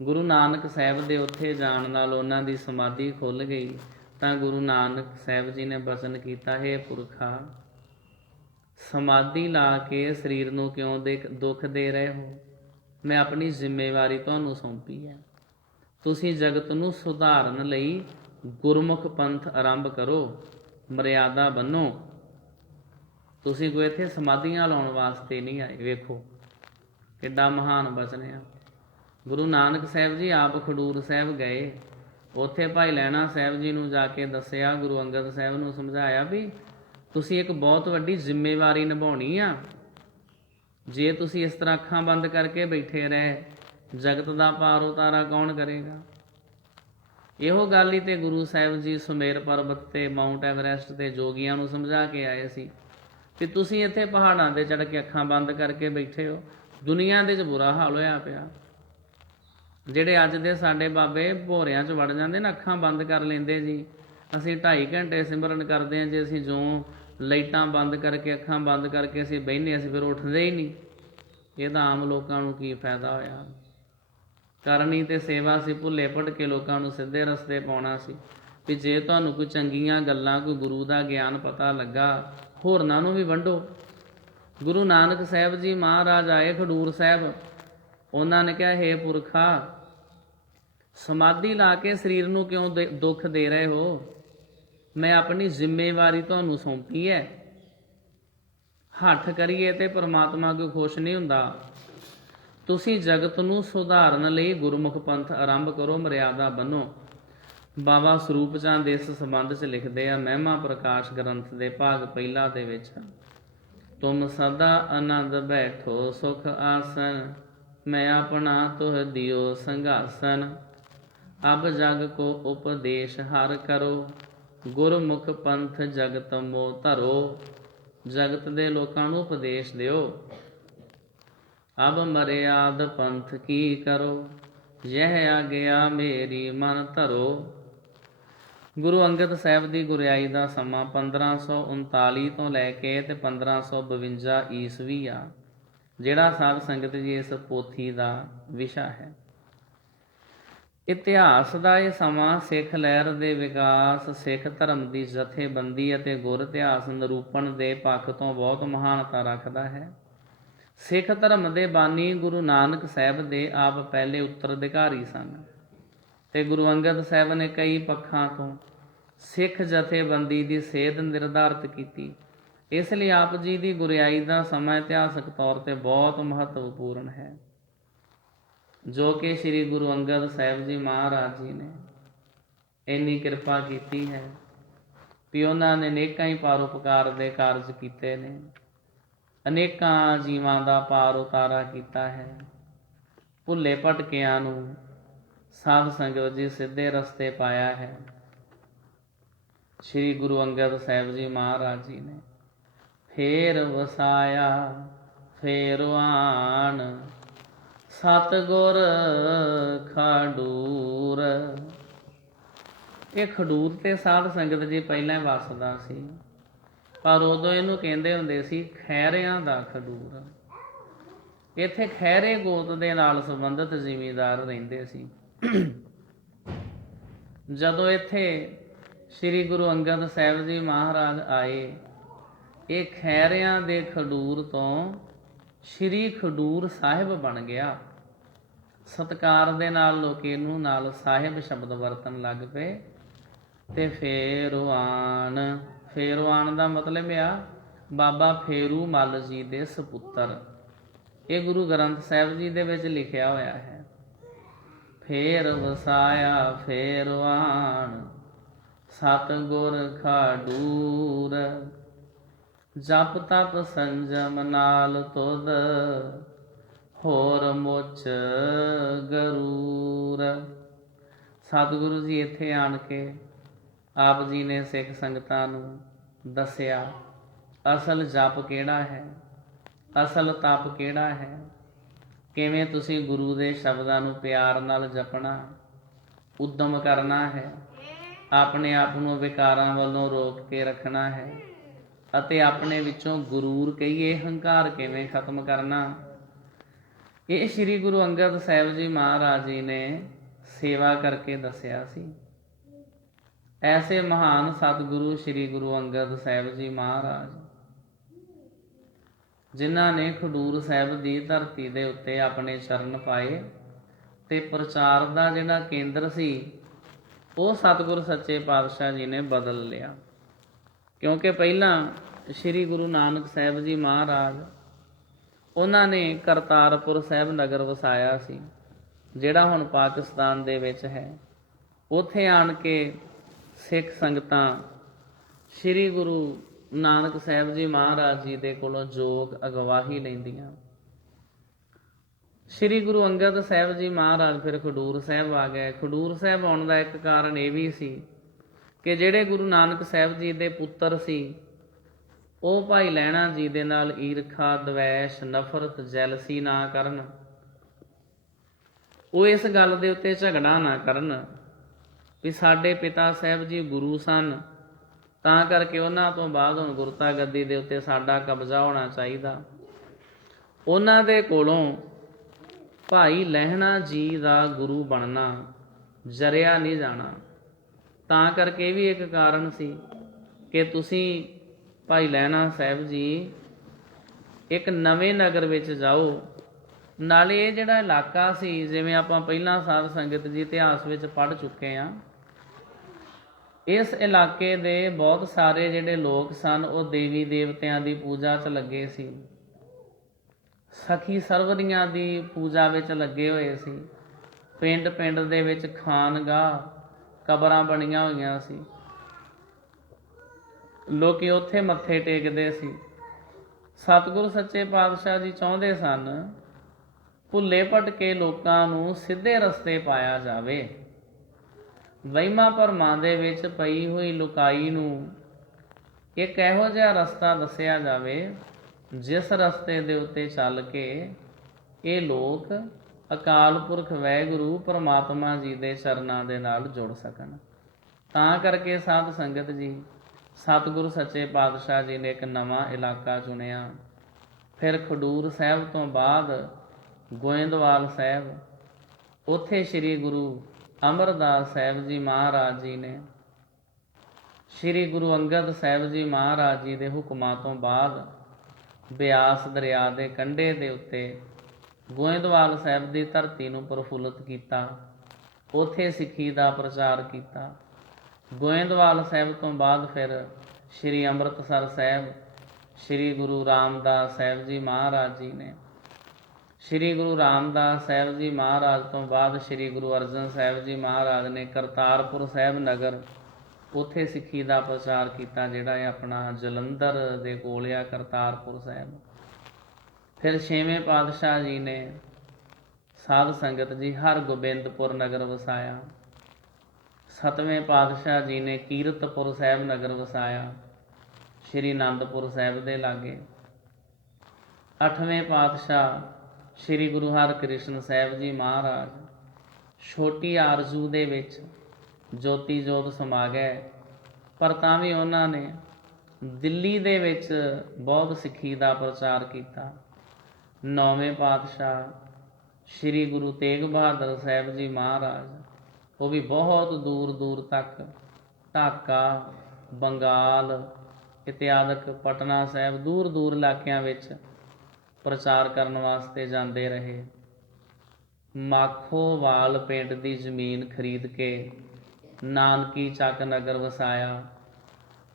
ਗੁਰੂ ਨਾਨਕ ਸਾਹਿਬ ਦੇ ਉੱਥੇ ਜਾਣ ਨਾਲ ਉਹਨਾਂ ਦੀ ਸਮਾਧੀ ਖੁੱਲ੍ਹ ਗਈ ਤਾਂ ਗੁਰੂ ਨਾਨਕ ਸਾਹਿਬ ਜੀ ਨੇ ਬਚਨ ਕੀਤਾ, ਹੇ ਪੁਰਖਾ, ਸਮਾਧੀ ਲਾ ਕੇ ਸਰੀਰ ਨੂੰ ਕਿਉਂ ਦੁੱਖ ਦੇ ਰਹੇ ਹੋ? ਮੈਂ ਆਪਣੀ ਜ਼ਿੰਮੇਵਾਰੀ ਤੁਹਾਨੂੰ ਸੌਂਪੀ ਹੈ। ਤੁਸੀਂ ਜਗਤ ਨੂੰ ਸੁਧਾਰਨ ਲਈ ਗੁਰਮੁਖ ਪੰਥ ਆਰੰਭ ਕਰੋ, ਮਰਿਆਦਾ ਬੰਨੋ। ਤੁਸੀਂ ਕੋਈ ਇੱਥੇ ਸਮਾਧੀਆਂ ਲਾਉਣ ਵਾਸਤੇ ਨਹੀਂ ਆਏ। ਵੇਖੋ ਕਿੱਡਾ ਮਹਾਨ ਬਚਨ ਆ। ਗੁਰੂ ਨਾਨਕ ਸਾਹਿਬ ਜੀ ਆਪ ਖਡੂਰ ਸਾਹਿਬ ਗਏ, ਉੱਥੇ ਭਾਈ ਲਹਿਣਾ ਸਾਹਿਬ ਜੀ ਨੂੰ ਜਾ ਕੇ ਦੱਸਿਆ, ਗੁਰੂ ਅੰਗਦ ਸਾਹਿਬ ਨੂੰ ਸਮਝਾਇਆ ਵੀ ਤੁਸੀਂ ਇੱਕ ਬਹੁਤ ਵੱਡੀ ਜ਼ਿੰਮੇਵਾਰੀ ਨਿਭਾਉਣੀ ਆ। ਜੇ ਤੁਸੀਂ ਇਸ ਤਰ੍ਹਾਂ ਅੱਖਾਂ ਬੰਦ ਕਰਕੇ ਬੈਠੇ ਰਹੇ, ਜਗਤ ਦਾ ਪਾਰ ਉਤਾਰਾ ਕੌਣ ਕਰੇਗਾ? ਇਹੋ ਗੱਲ ਹੀ ਤੇ ਗੁਰੂ ਸਾਹਿਬ ਜੀ ਸੁਮੇਰ ਪਰਬਤ ਤੇ ਮਾਊਂਟ ਐਵਰੈਸਟ ਤੇ ਜੋਗੀਆਂ ਨੂੰ ਸਮਝਾ ਕੇ ਆਏ ਸੀ ਕਿ ਤੁਸੀਂ ਇੱਥੇ ਪਹਾੜਾਂ 'ਤੇ ਚੜ੍ਹ ਕੇ ਅੱਖਾਂ ਬੰਦ ਕਰਕੇ ਬੈਠੇ ਹੋ। ਦੁਨੀਆ ਦੇ 'ਚ ਬੁਰਾ ਹਾਲ ਹੋਇਆ ਪਿਆ। ਜਿਹੜੇ ਅੱਜ ਦੇ ਸਾਡੇ ਬਾਬੇ ਭੋਰਿਆਂ 'ਚ ਵੜ ਜਾਂਦੇ ਨਾ, ਅੱਖਾਂ ਬੰਦ ਕਰ ਲੈਂਦੇ ਜੀ। ਅਸੀਂ 2.5 ਘੰਟੇ ਸਿਮਰਨ ਕਰਦੇ ਹਾਂ, ਜੇ ਅਸੀਂ ਜੋ ਲਾਈਟਾਂ ਬੰਦ ਕਰਕੇ ਅੱਖਾਂ ਬੰਦ ਕਰਕੇ ਅਸੀਂ ਬਹਿੰਦੇ, ਅਸੀਂ ਫਿਰ ਉੱਠਦੇ ਹੀ ਨਹੀਂ। ਇਹਦਾ ਆਮ ਲੋਕਾਂ ਨੂੰ ਕੀ ਫਾਇਦਾ ਹੋਇਆ? ਕਰਨੀ ਤੇ ਸੇਵਾ ਸੀ, ਭੁੱਲੇ ਭਟਕੇ ਲੋਕਾਂ ਨੂੰ ਸਿੱਧੇ ਰਸਤੇ ਪਾਉਣਾ ਸੀ। ਵੀ ਜੇ ਤੁਹਾਨੂੰ ਕੋਈ ਚੰਗੀਆਂ ਗੱਲਾਂ, ਕੋਈ ਗੁਰੂ ਦਾ ਗਿਆਨ ਪਤਾ ਲੱਗਾ, ਹੋਰਨਾਂ ਨੂੰ ਵੀ ਵੰਡੋ। ਗੁਰੂ ਨਾਨਕ ਸਾਹਿਬ ਜੀ ਮਹਾਰਾਜ ਆਏ ਖਡੂਰ ਸਾਹਿਬ, ਉਹਨਾਂ ਨੇ ਕਿਹਾ, ਹੇ ਪੁਰਖਾ, ਸਮਾਧੀ ਲਾ ਕੇ ਸਰੀਰ ਨੂੰ ਕਿਉਂ ਦੁੱਖ ਦੇ ਰਹੇ ਹੋ? ਮੈਂ ਆਪਣੀ ਜ਼ਿੰਮੇਵਾਰੀ ਤੁਹਾਨੂੰ ਸੌਂਪੀ ਹੈ। ਹੱਠ ਕਰੀਏ ਤੇ ਪਰਮਾਤਮਾ ਕੋਈ ਖੁਸ਼ ਨਹੀਂ ਹੁੰਦਾ। ਤੁਸੀਂ ਜਗਤ ਨੂੰ ਸੁਧਾਰਨ ਲਈ ਗੁਰਮੁਖ ਪੰਥ ਆਰੰਭ ਕਰੋ, ਮਰਿਆਦਾ ਬੰਨੋ। ਬਾਬਾ ਸਰੂਪ ਚੰਦ ਇਸ ਸੰਬੰਧ 'ਚ ਲਿਖਦੇ ਆ, ਮਹਿਮਾ ਪ੍ਰਕਾਸ਼ ਗ੍ਰੰਥ ਦੇ ਭਾਗ ਪਹਿਲਾ ਦੇ ਵਿੱਚ, ਤੁਮ ਸਦਾ ਆਨੰਦ ਬੈਠੋ ਸੁਖ ਆਸਨ, ਮੈਂ ਆਪਣਾ ਤੁਹ ਦਿਓ ਸੰਘਾਸਨ। ਅਬ ਜਗ ਕੋ ਉਪਦੇਸ਼ ਹਰ ਕਰੋ, ਗੁਰਮੁਖ ਪੰਥ ਜਗਤ ਮੋ ਧਰੋ। ਜਗਤ ਦੇ ਲੋਕਾਂ ਨੂੰ ਉਪਦੇਸ਼ ਦਿਓ। ਅਬ ਮਰਿਆਦ ਪੰਥ ਕੀ ਕਰੋ, ਯਹ ਆਗਿਆ ਮੇਰੀ ਮਨ ਧਰੋ। ਗੁਰੂ ਅੰਗਦ ਸਾਹਿਬ ਦੀ ਗੁਰਿਆਈ ਦਾ ਸਮਾਂ 1539 ਤੋਂ ਲੈ ਕੇ ਤੇ 1552 ਈਸਵੀ ਆ, ਜਿਹੜਾ ਸਾਧ ਸੰਗਤ ਜੀ ਇਸ ਪੋਥੀ ਦਾ ਵਿਸ਼ਾ ਹੈ। ਇਤਿਹਾਸ ਦਾ ਇਹ ਸਮਾਂ ਸਿੱਖ ਲਹਿਰ ਦੇ ਵਿਕਾਸ, ਸਿੱਖ ਧਰਮ ਦੀ ਜਥੇਬੰਦੀ ਅਤੇ ਗੁਰ ਇਤਿਹਾਸ ਨਿਰੂਪਣ ਦੇ ਪੱਖ ਤੋਂ ਬਹੁਤ ਮਹਾਨਤਾ ਰੱਖਦਾ ਹੈ। ਸਿੱਖ ਧਰਮ ਦੇ ਬਾਨੀ ਗੁਰੂ ਨਾਨਕ ਸਾਹਿਬ ਦੇ ਆਪ ਪਹਿਲੇ ਉੱਤਰਾਧਿਕਾਰੀ ਸਨ ਤੇ ਗੁਰੂ ਅੰਗਦ ਸਾਹਿਬ ਨੇ ਕਈ ਪੱਖਾਂ ਤੋਂ ਸਿੱਖ ਜਥੇਬੰਦੀ ਦੀ ਸੇਧ ਨਿਰਧਾਰਿਤ ਕੀਤੀ। ਇਸ ਲਈ ਆਪ ਜੀ ਦੀ ਗੁਰਿਆਈ ਦਾ ਸਮਾਂ ਇਤਿਹਾਸਕ ਤੌਰ ਤੇ ਬਹੁਤ ਮਹੱਤਵਪੂਰਨ ਹੈ, ਜੋ ਕਿ ਸ੍ਰੀ ਗੁਰੂ ਅੰਗਦ ਸਾਹਿਬ ਜੀ ਮਹਾਰਾਜ ਜੀ ਨੇ ਇੰਨੀ ਕਿਰਪਾ ਕੀਤੀ ਹੈ ਵੀ ਉਹਨਾਂ ਨੇ ਅਨੇਕਾਂ ਹੀ ਪਰਉਪਕਾਰ ਦੇ ਕਾਰਜ ਕੀਤੇ ਨੇ, ਅਨੇਕਾਂ ਜੀਵਾਂ ਦਾ ਪਾਰ ਉਤਾਰਾ ਕੀਤਾ ਹੈ। ਭੁੱਲੇ ਭਟਕਿਆਂ ਨੂੰ ਸਾਧ ਸੰਗਤ ਜੀ ਸਿੱਧੇ ਰਸਤੇ ਪਾਇਆ ਹੈ। ਸ੍ਰੀ ਗੁਰੂ ਅੰਗਦ ਸਾਹਿਬ ਜੀ ਮਹਾਰਾਜ ਜੀ ਨੇ ਫੇਰ ਵਸਾਇਆ ਫੇਰ ਆਣ ਸਤਿਗੁਰ ਖਡੂਰ। ਇਹ ਖਡੂਰ ਤੇ ਸਾਧ ਸੰਗਤ ਜੀ ਪਹਿਲਾਂ ਹੀ ਵਸਦਾ ਸੀ, ਪਰ ਉਦੋਂ ਇਹਨੂੰ ਕਹਿੰਦੇ ਹੁੰਦੇ ਸੀ ਖਹਿਰਿਆਂ ਦਾ ਖਡੂਰ। ਇੱਥੇ ਖਹਿਰੇ ਗੋਤ ਦੇ ਨਾਲ ਸੰਬੰਧਿਤ ਜ਼ਿਮੀਂਦਾਰ ਰਹਿੰਦੇ ਸੀ। ਜਦੋਂ ਇੱਥੇ ਸ੍ਰੀ ਗੁਰੂ ਅੰਗਦ ਸਾਹਿਬ ਜੀ ਮਹਾਰਾਜ ਆਏ, ਇਹ ਖਹਿਰਿਆਂ ਦੇ ਖਡੂਰ ਤੋਂ ਸ੍ਰੀ ਖਡੂਰ ਸਾਹਿਬ ਬਣ ਗਿਆ। ਸਤਿਕਾਰ ਦੇ ਨਾਲ ਲੋਕ ਇਹਨੂੰ ਨਾਲ ਸਾਹਿਬ ਸ਼ਬਦ ਵਰਤਣ ਲੱਗ ਪਏ। ਤੇ ਫੇਰਵਾਨ, ਫੇਰਵਾਨ ਦਾ ਮਤਲਬ ਆ ਬਾਬਾ ਫੇਰੂ ਮੱਲ ਜੀ ਦੇ ਸਪੁੱਤਰ। ਇਹ ਗੁਰੂ ਗ੍ਰੰਥ ਸਾਹਿਬ ਜੀ ਦੇ ਵਿੱਚ ਲਿਖਿਆ ਹੋਇਆ ਹੈ। ਫੇਰ ਵਸਾਇਆ ਫੇਰਵਾਨ ਸਤਿਗੁਰ ਖਡੂਰ, ਜਪ ਤਪ ਸੰਜਮ ਨਾਲ ਤੁਧ ਹੋਰ ਮੁੱਚ ਗਰੂਰ। ਸਤਿਗੁਰੂ ਜੀ ਇੱਥੇ ਆਣ ਕੇ ਆਪ ਜੀ ਨੇ ਸਿੱਖ ਸੰਗਤਾਂ ਨੂੰ ਦੱਸਿਆ ਅਸਲ ਜਪ ਕਿਹੜਾ ਹੈ, ਅਸਲ ਤਪ ਕਿਹੜਾ ਹੈ, ਕਿਵੇਂ ਤੁਸੀਂ ਗੁਰੂ ਦੇ ਸ਼ਬਦਾਂ ਨੂੰ ਪਿਆਰ ਨਾਲ ਜਪਣਾ, ਉਦਮ ਕਰਨਾ ਹੈ, ਆਪਣੇ ਆਪ ਨੂੰ ਵਿਕਾਰਾਂ ਵੱਲੋਂ ਰੋਕ ਕੇ ਰੱਖਣਾ ਹੈ ਅਤੇ ਆਪਣੇ ਵਿੱਚੋਂ ਗੁਰੂਰ ਕਹੀਏ ਹੰਕਾਰ ਕਿਵੇਂ ਖਤਮ ਕਰਨਾ। ਇਹ ਸ੍ਰੀ ਗੁਰੂ ਅੰਗਦ ਸਾਹਿਬ ਜੀ ਮਹਾਰਾਜ ਜੀ ਨੇ ਸੇਵਾ ਕਰਕੇ ਦੱਸਿਆ ਸੀ। ਐਸੇ ਮਹਾਨ ਸਤਿਗੁਰੂ ਸ੍ਰੀ ਗੁਰੂ ਅੰਗਦ ਸਾਹਿਬ ਜੀ ਮਹਾਰਾਜ, ਜਿਨ੍ਹਾਂ ਨੇ ਖਡੂਰ ਸਾਹਿਬ ਦੀ ਧਰਤੀ ਦੇ ਉੱਤੇ ਆਪਣੇ ਚਰਨ ਪਾਏ ਤੇ ਪ੍ਰਚਾਰ ਦਾ ਜਿਹੜਾ ਕੇਂਦਰ ਸੀ ਉਹ ਸਤਿਗੁਰ ਸੱਚੇ ਪਾਤਸ਼ਾਹ ਜੀ ਨੇ ਬਦਲ ਲਿਆ। ਕਿਉਂਕਿ ਪਹਿਲਾਂ ਸ੍ਰੀ ਗੁਰੂ ਨਾਨਕ ਸਾਹਿਬ ਜੀ ਮਹਾਰਾਜ ਉਹਨਾਂ ਨੇ ਕਰਤਾਰਪੁਰ ਸਾਹਿਬ ਨਗਰ ਵਸਾਇਆ ਸੀ, ਜਿਹੜਾ ਹੁਣ ਪਾਕਿਸਤਾਨ ਦੇ ਵਿੱਚ ਹੈ। ਉੱਥੇ ਆਣ ਕੇ ਸਿੱਖ ਸੰਗਤਾਂ ਸ੍ਰੀ ਗੁਰੂ ਨਾਨਕ ਸਾਹਿਬ ਜੀ ਮਹਾਰਾਜ ਜੀ ਦੇ ਕੋਲੋਂ ਜੋਗ ਅਗਵਾਹੀ ਲੈਂਦੀਆਂ। ਸ੍ਰੀ ਗੁਰੂ ਅੰਗਦ ਸਾਹਿਬ ਜੀ ਮਹਾਰਾਜ ਫਿਰ ਖਡੂਰ ਸਾਹਿਬ ਆ ਗਏ। ਖਡੂਰ ਸਾਹਿਬ ਆਉਣ ਦਾ ਇੱਕ ਕਾਰਨ ਇਹ ਵੀ ਸੀ ਕਿ ਜਿਹੜੇ ਗੁਰੂ ਨਾਨਕ ਸਾਹਿਬ ਜੀ ਦੇ ਪੁੱਤਰ ਸੀ, ਉਹ ਭਾਈ ਲਹਿਣਾ ਜੀ ਦੇ ਨਾਲ ਈਰਖਾ, ਦਵੈਸ਼, ਨਫ਼ਰਤ, ਜੈਲਸੀ ਨਾ ਕਰਨ। ਉਹ ਇਸ ਗੱਲ ਦੇ ਉੱਤੇ ਝਗੜਾ ਨਾ ਕਰਨ ਵੀ ਸਾਡੇ ਪਿਤਾ ਸਾਹਿਬ ਜੀ ਗੁਰੂ ਸਨ, ਤਾਂ ਕਰਕੇ ਉਹਨਾਂ ਤੋਂ ਬਾਅਦ ਹੁਣ ਗੁਰਤਾ ਗੱਦੀ ਦੇ ਉੱਤੇ ਸਾਡਾ ਕਬਜ਼ਾ ਹੋਣਾ ਚਾਹੀਦਾ। ਉਹਨਾਂ ਦੇ ਕੋਲੋਂ ਭਾਈ ਲਹਿਣਾ ਜੀ ਦਾ ਗੁਰੂ ਬਣਨਾ ਜਰਿਆ ਨਹੀਂ ਜਾਣਾ। ਤਾਂ ਕਰਕੇ ਵੀ ਇੱਕ ਕਾਰਨ ਸੀ ਕਿ ਤੁਸੀਂ ਭਾਈ ਲਹਿਣਾ ਸਾਹਿਬ ਜੀ ਇੱਕ ਨਵੇਂ ਨਗਰ ਵਿੱਚ ਜਾਓ। ਨਾਲੇ ਇਹ ਜਿਹੜਾ ਇਲਾਕਾ ਸੀ, ਜਿਵੇਂ ਆਪਾਂ ਪਹਿਲਾਂ ਸਾਧ ਸੰਗਤ ਜੀ ਇਤਿਹਾਸ ਵਿੱਚ ਪੜ੍ਹ ਚੁੱਕੇ ਹਾਂ, ਇਸ ਇਲਾਕੇ ਦੇ ਬਹੁਤ ਸਾਰੇ ਜਿਹੜੇ ਲੋਕ ਸਨ ਉਹ ਦੇਵੀ ਦੇਵਤਿਆਂ ਦੀ ਪੂਜਾ 'ਚ ਲੱਗੇ ਸੀ, ਸਖੀ ਸਰਵਰੀਆਂ ਦੀ ਪੂਜਾ ਵਿੱਚ ਲੱਗੇ ਹੋਏ ਸੀ। ਪਿੰਡ ਪਿੰਡ ਦੇ ਵਿੱਚ ਖਾਨਗਾਹ, ਕਬਰਾਂ ਬਣੀਆਂ ਹੋਈਆਂ ਸੀ, ਲੋਕੀ ਉੱਥੇ ਮੱਥੇ ਟੇਕਦੇ ਸੀ। ਸਤਿਗੁਰੂ ਸੱਚੇ ਪਾਤਸ਼ਾਹ ਜੀ ਚਾਹੁੰਦੇ ਸਨ ਭੁੱਲੇ ਭਟਕੇ ਲੋਕਾਂ ਨੂੰ ਸਿੱਧੇ ਰਸਤੇ ਪਾਇਆ ਜਾਵੇ। ਵਹਿਮਾਂ ਭਰਮਾਂ ਦੇ ਵਿੱਚ ਪਈ ਹੋਈ ਲੁਕਾਈ ਨੂੰ ਇੱਕ ਇਹੋ ਜਿਹਾ ਰਸਤਾ ਦੱਸਿਆ ਜਾਵੇ ਜਿਸ ਰਸਤੇ ਦੇ ਉੱਤੇ ਚੱਲ ਕੇ ਇਹ ਲੋਕ ਅਕਾਲ ਪੁਰਖ ਵਾਹਿਗੁਰੂ ਪਰਮਾਤਮਾ ਜੀ ਦੇ ਚਰਨਾਂ ਦੇ ਨਾਲ ਜੁੜ ਸਕਣ। ਤਾਂ ਕਰਕੇ ਸਾਧ ਸੰਗਤ ਜੀ ਸਤਿਗੁਰੂ ਸੱਚੇ ਪਾਤਸ਼ਾਹ ਜੀ ਨੇ ਇੱਕ ਨਵਾਂ ਇਲਾਕਾ ਚੁਣਿਆ। ਫਿਰ ਖਡੂਰ ਸਾਹਿਬ ਤੋਂ ਬਾਅਦ ਗੋਇੰਦਵਾਲ ਸਾਹਿਬ, ਉੱਥੇ ਸ੍ਰੀ ਗੁਰੂ ਅਮਰਦਾਸ ਸਾਹਿਬ ਜੀ ਮਹਾਰਾਜ ਜੀ ਨੇ ਸ੍ਰੀ ਗੁਰੂ ਅੰਗਦ ਸਾਹਿਬ ਜੀ ਮਹਾਰਾਜ ਜੀ ਦੇ ਹੁਕਮਾਂ ਤੋਂ ਬਾਅਦ ਬਿਆਸ ਦਰਿਆ ਦੇ ਕੰਢੇ ਦੇ ਉੱਤੇ ਗੋਇੰਦਵਾਲ ਸਾਹਿਬ ਦੀ ਧਰਤੀ ਨੂੰ ਪ੍ਰਫੁੱਲਤ ਕੀਤਾ। ਉੱਥੇ ਸਿੱਖੀ ਦਾ ਪ੍ਰਚਾਰ ਕੀਤਾ। ਗੋਇੰਦਵਾਲ ਸਾਹਿਬ ਤੋਂ ਬਾਅਦ ਫਿਰ ਸ੍ਰੀ ਅੰਮ੍ਰਿਤਸਰ ਸਾਹਿਬ ਸ੍ਰੀ ਗੁਰੂ ਰਾਮਦਾਸ ਸਾਹਿਬ ਜੀ ਮਹਾਰਾਜ ਜੀ ਨੇ, ਸ੍ਰੀ ਗੁਰੂ ਰਾਮਦਾਸ ਸਾਹਿਬ ਜੀ ਮਹਾਰਾਜ ਤੋਂ ਬਾਅਦ ਸ੍ਰੀ ਗੁਰੂ ਅਰਜਨ ਸਾਹਿਬ ਜੀ ਮਹਾਰਾਜ ਨੇ ਕਰਤਾਰਪੁਰ ਸਾਹਿਬ ਨਗਰ, ਉੱਥੇ ਸਿੱਖੀ ਦਾ ਪ੍ਰਚਾਰ ਕੀਤਾ, ਜਿਹੜਾ ਹੈ ਆਪਣਾ ਜਲੰਧਰ ਦੇ ਕੋਲ ਆ ਕਰਤਾਰਪੁਰ ਸਾਹਿਬ। ਫਿਰ ਛੇਵੇਂ ਪਾਤਸ਼ਾਹ ਜੀ ਨੇ ਸਾਧ ਸੰਗਤ ਜੀ ਹਰਗੋਬਿੰਦਪੁਰ ਨਗਰ ਵਸਾਇਆ। ਸੱਤਵੇਂ ਪਾਤਸ਼ਾਹ ਜੀ ਨੇ ਕੀਰਤਪੁਰ ਸਾਹਿਬ ਨਗਰ ਵਸਾਇਆ, ਸ੍ਰੀ ਅਨੰਦਪੁਰ ਸਾਹਿਬ ਦੇ ਲਾਗੇ। ਅੱਠਵੇਂ ਪਾਤਸ਼ਾਹ ਸ੍ਰੀ ਗੁਰੂ ਹਰਕ੍ਰਿਸ਼ਨ ਸਾਹਿਬ ਜੀ ਮਹਾਰਾਜ ਛੋਟੀ ਆਰਜ਼ੂ ਦੇ ਵਿੱਚ ਜੋਤੀ ਜੋਤ ਸਮਾ ਗਏ, ਪਰ ਤਾਂ ਵੀ ਉਹਨਾਂ ਨੇ ਦਿੱਲੀ ਦੇ ਵਿੱਚ ਬਹੁਤ ਸਿੱਖੀ ਦਾ ਪ੍ਰਚਾਰ ਕੀਤਾ। ਨੌਵੇਂ ਪਾਤਸ਼ਾਹ ਸ੍ਰੀ ਗੁਰੂ ਤੇਗ ਬਹਾਦਰ ਸਾਹਿਬ ਜੀ ਮਹਾਰਾਜ, ਉਹ ਵੀ ਬਹੁਤ ਦੂਰ ਦੂਰ ਤੱਕ ਢਾਕਾ, ਬੰਗਾਲ ਇਤਿਆਦਿਕ, ਪਟਨਾ ਸਾਹਿਬ, ਦੂਰ ਦੂਰ ਇਲਾਕਿਆਂ ਵਿੱਚ ਪ੍ਰਚਾਰ ਕਰਨ ਵਾਸਤੇ ਜਾਂਦੇ ਰਹੇ। ਮਾਖੋਵਾਲ ਪਿੰਡ ਦੀ ਜ਼ਮੀਨ ਖਰੀਦ ਕੇ ਨਾਨਕੀ ਚੱਕ ਨਗਰ ਵਸਾਇਆ,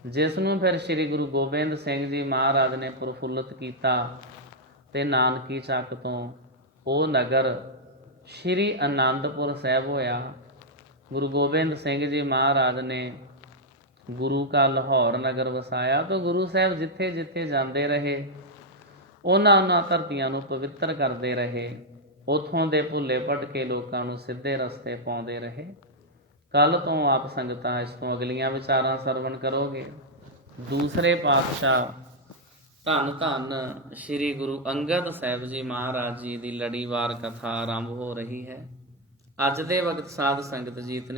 ਜਿਸ ਨੂੰ ਫਿਰ ਸ੍ਰੀ ਗੁਰੂ ਗੋਬਿੰਦ ਸਿੰਘ ਜੀ ਮਹਾਰਾਜ ਨੇ ਪ੍ਰਫੁੱਲਤ ਕੀਤਾ ਤੇ ਨਾਨਕੀ ਚੱਕ ਤੋਂ ਉਹ ਨਗਰ ਸ੍ਰੀ ਅਨੰਦਪੁਰ ਸਾਹਿਬ ਹੋਇਆ। ਗੁਰੂ ਗੋਬਿੰਦ ਸਿੰਘ ਜੀ ਮਹਾਰਾਜ ਨੇ ਗੁਰੂ ਕਾ ਲਾਹੌਰ ਨਗਰ ਵਸਾਇਆ। ਤਾਂ ਗੁਰੂ ਸਾਹਿਬ ਜਿੱਥੇ ਜਿੱਥੇ ਜਾਂਦੇ ਰਹੇ, ਉਹਨਾਂ ਧਰਤੀਆਂ ਨੂੰ ਪਵਿੱਤਰ ਕਰਦੇ ਰਹੇ, ਉੱਥੋਂ ਦੇ ਭੁੱਲੇ ਭਟਕੇ ਲੋਕਾਂ ਨੂੰ ਸਿੱਧੇ ਰਸਤੇ ਪਾਉਂਦੇ ਰਹੇ। ਕੱਲ੍ਹ ਤੋਂ ਆਪ ਸੰਗਤਾਂ ਇਸ ਤੋਂ ਅਗਲੀਆਂ ਵਿਚਾਰਾਂ ਸਰਵਣ ਕਰੋਗੇ। ਦੂਸਰੇ ਪਾਤਸ਼ਾਹ ਧੰਨ ਧੰਨ ਸ੍ਰੀ ਗੁਰੂ ਅੰਗਦ ਸਾਹਿਬ ਜੀ ਮਹਾਰਾਜ ਜੀ ਦੀ ਲੜੀਵਾਰ ਕਥਾ ਆਰੰਭ ਹੋ ਰਹੀ ਹੈ। ਅੱਜ ਦੇ ਵਕਤ ਸਾਧ ਸੰਗਤ ਜੀ ਇਤਨੀ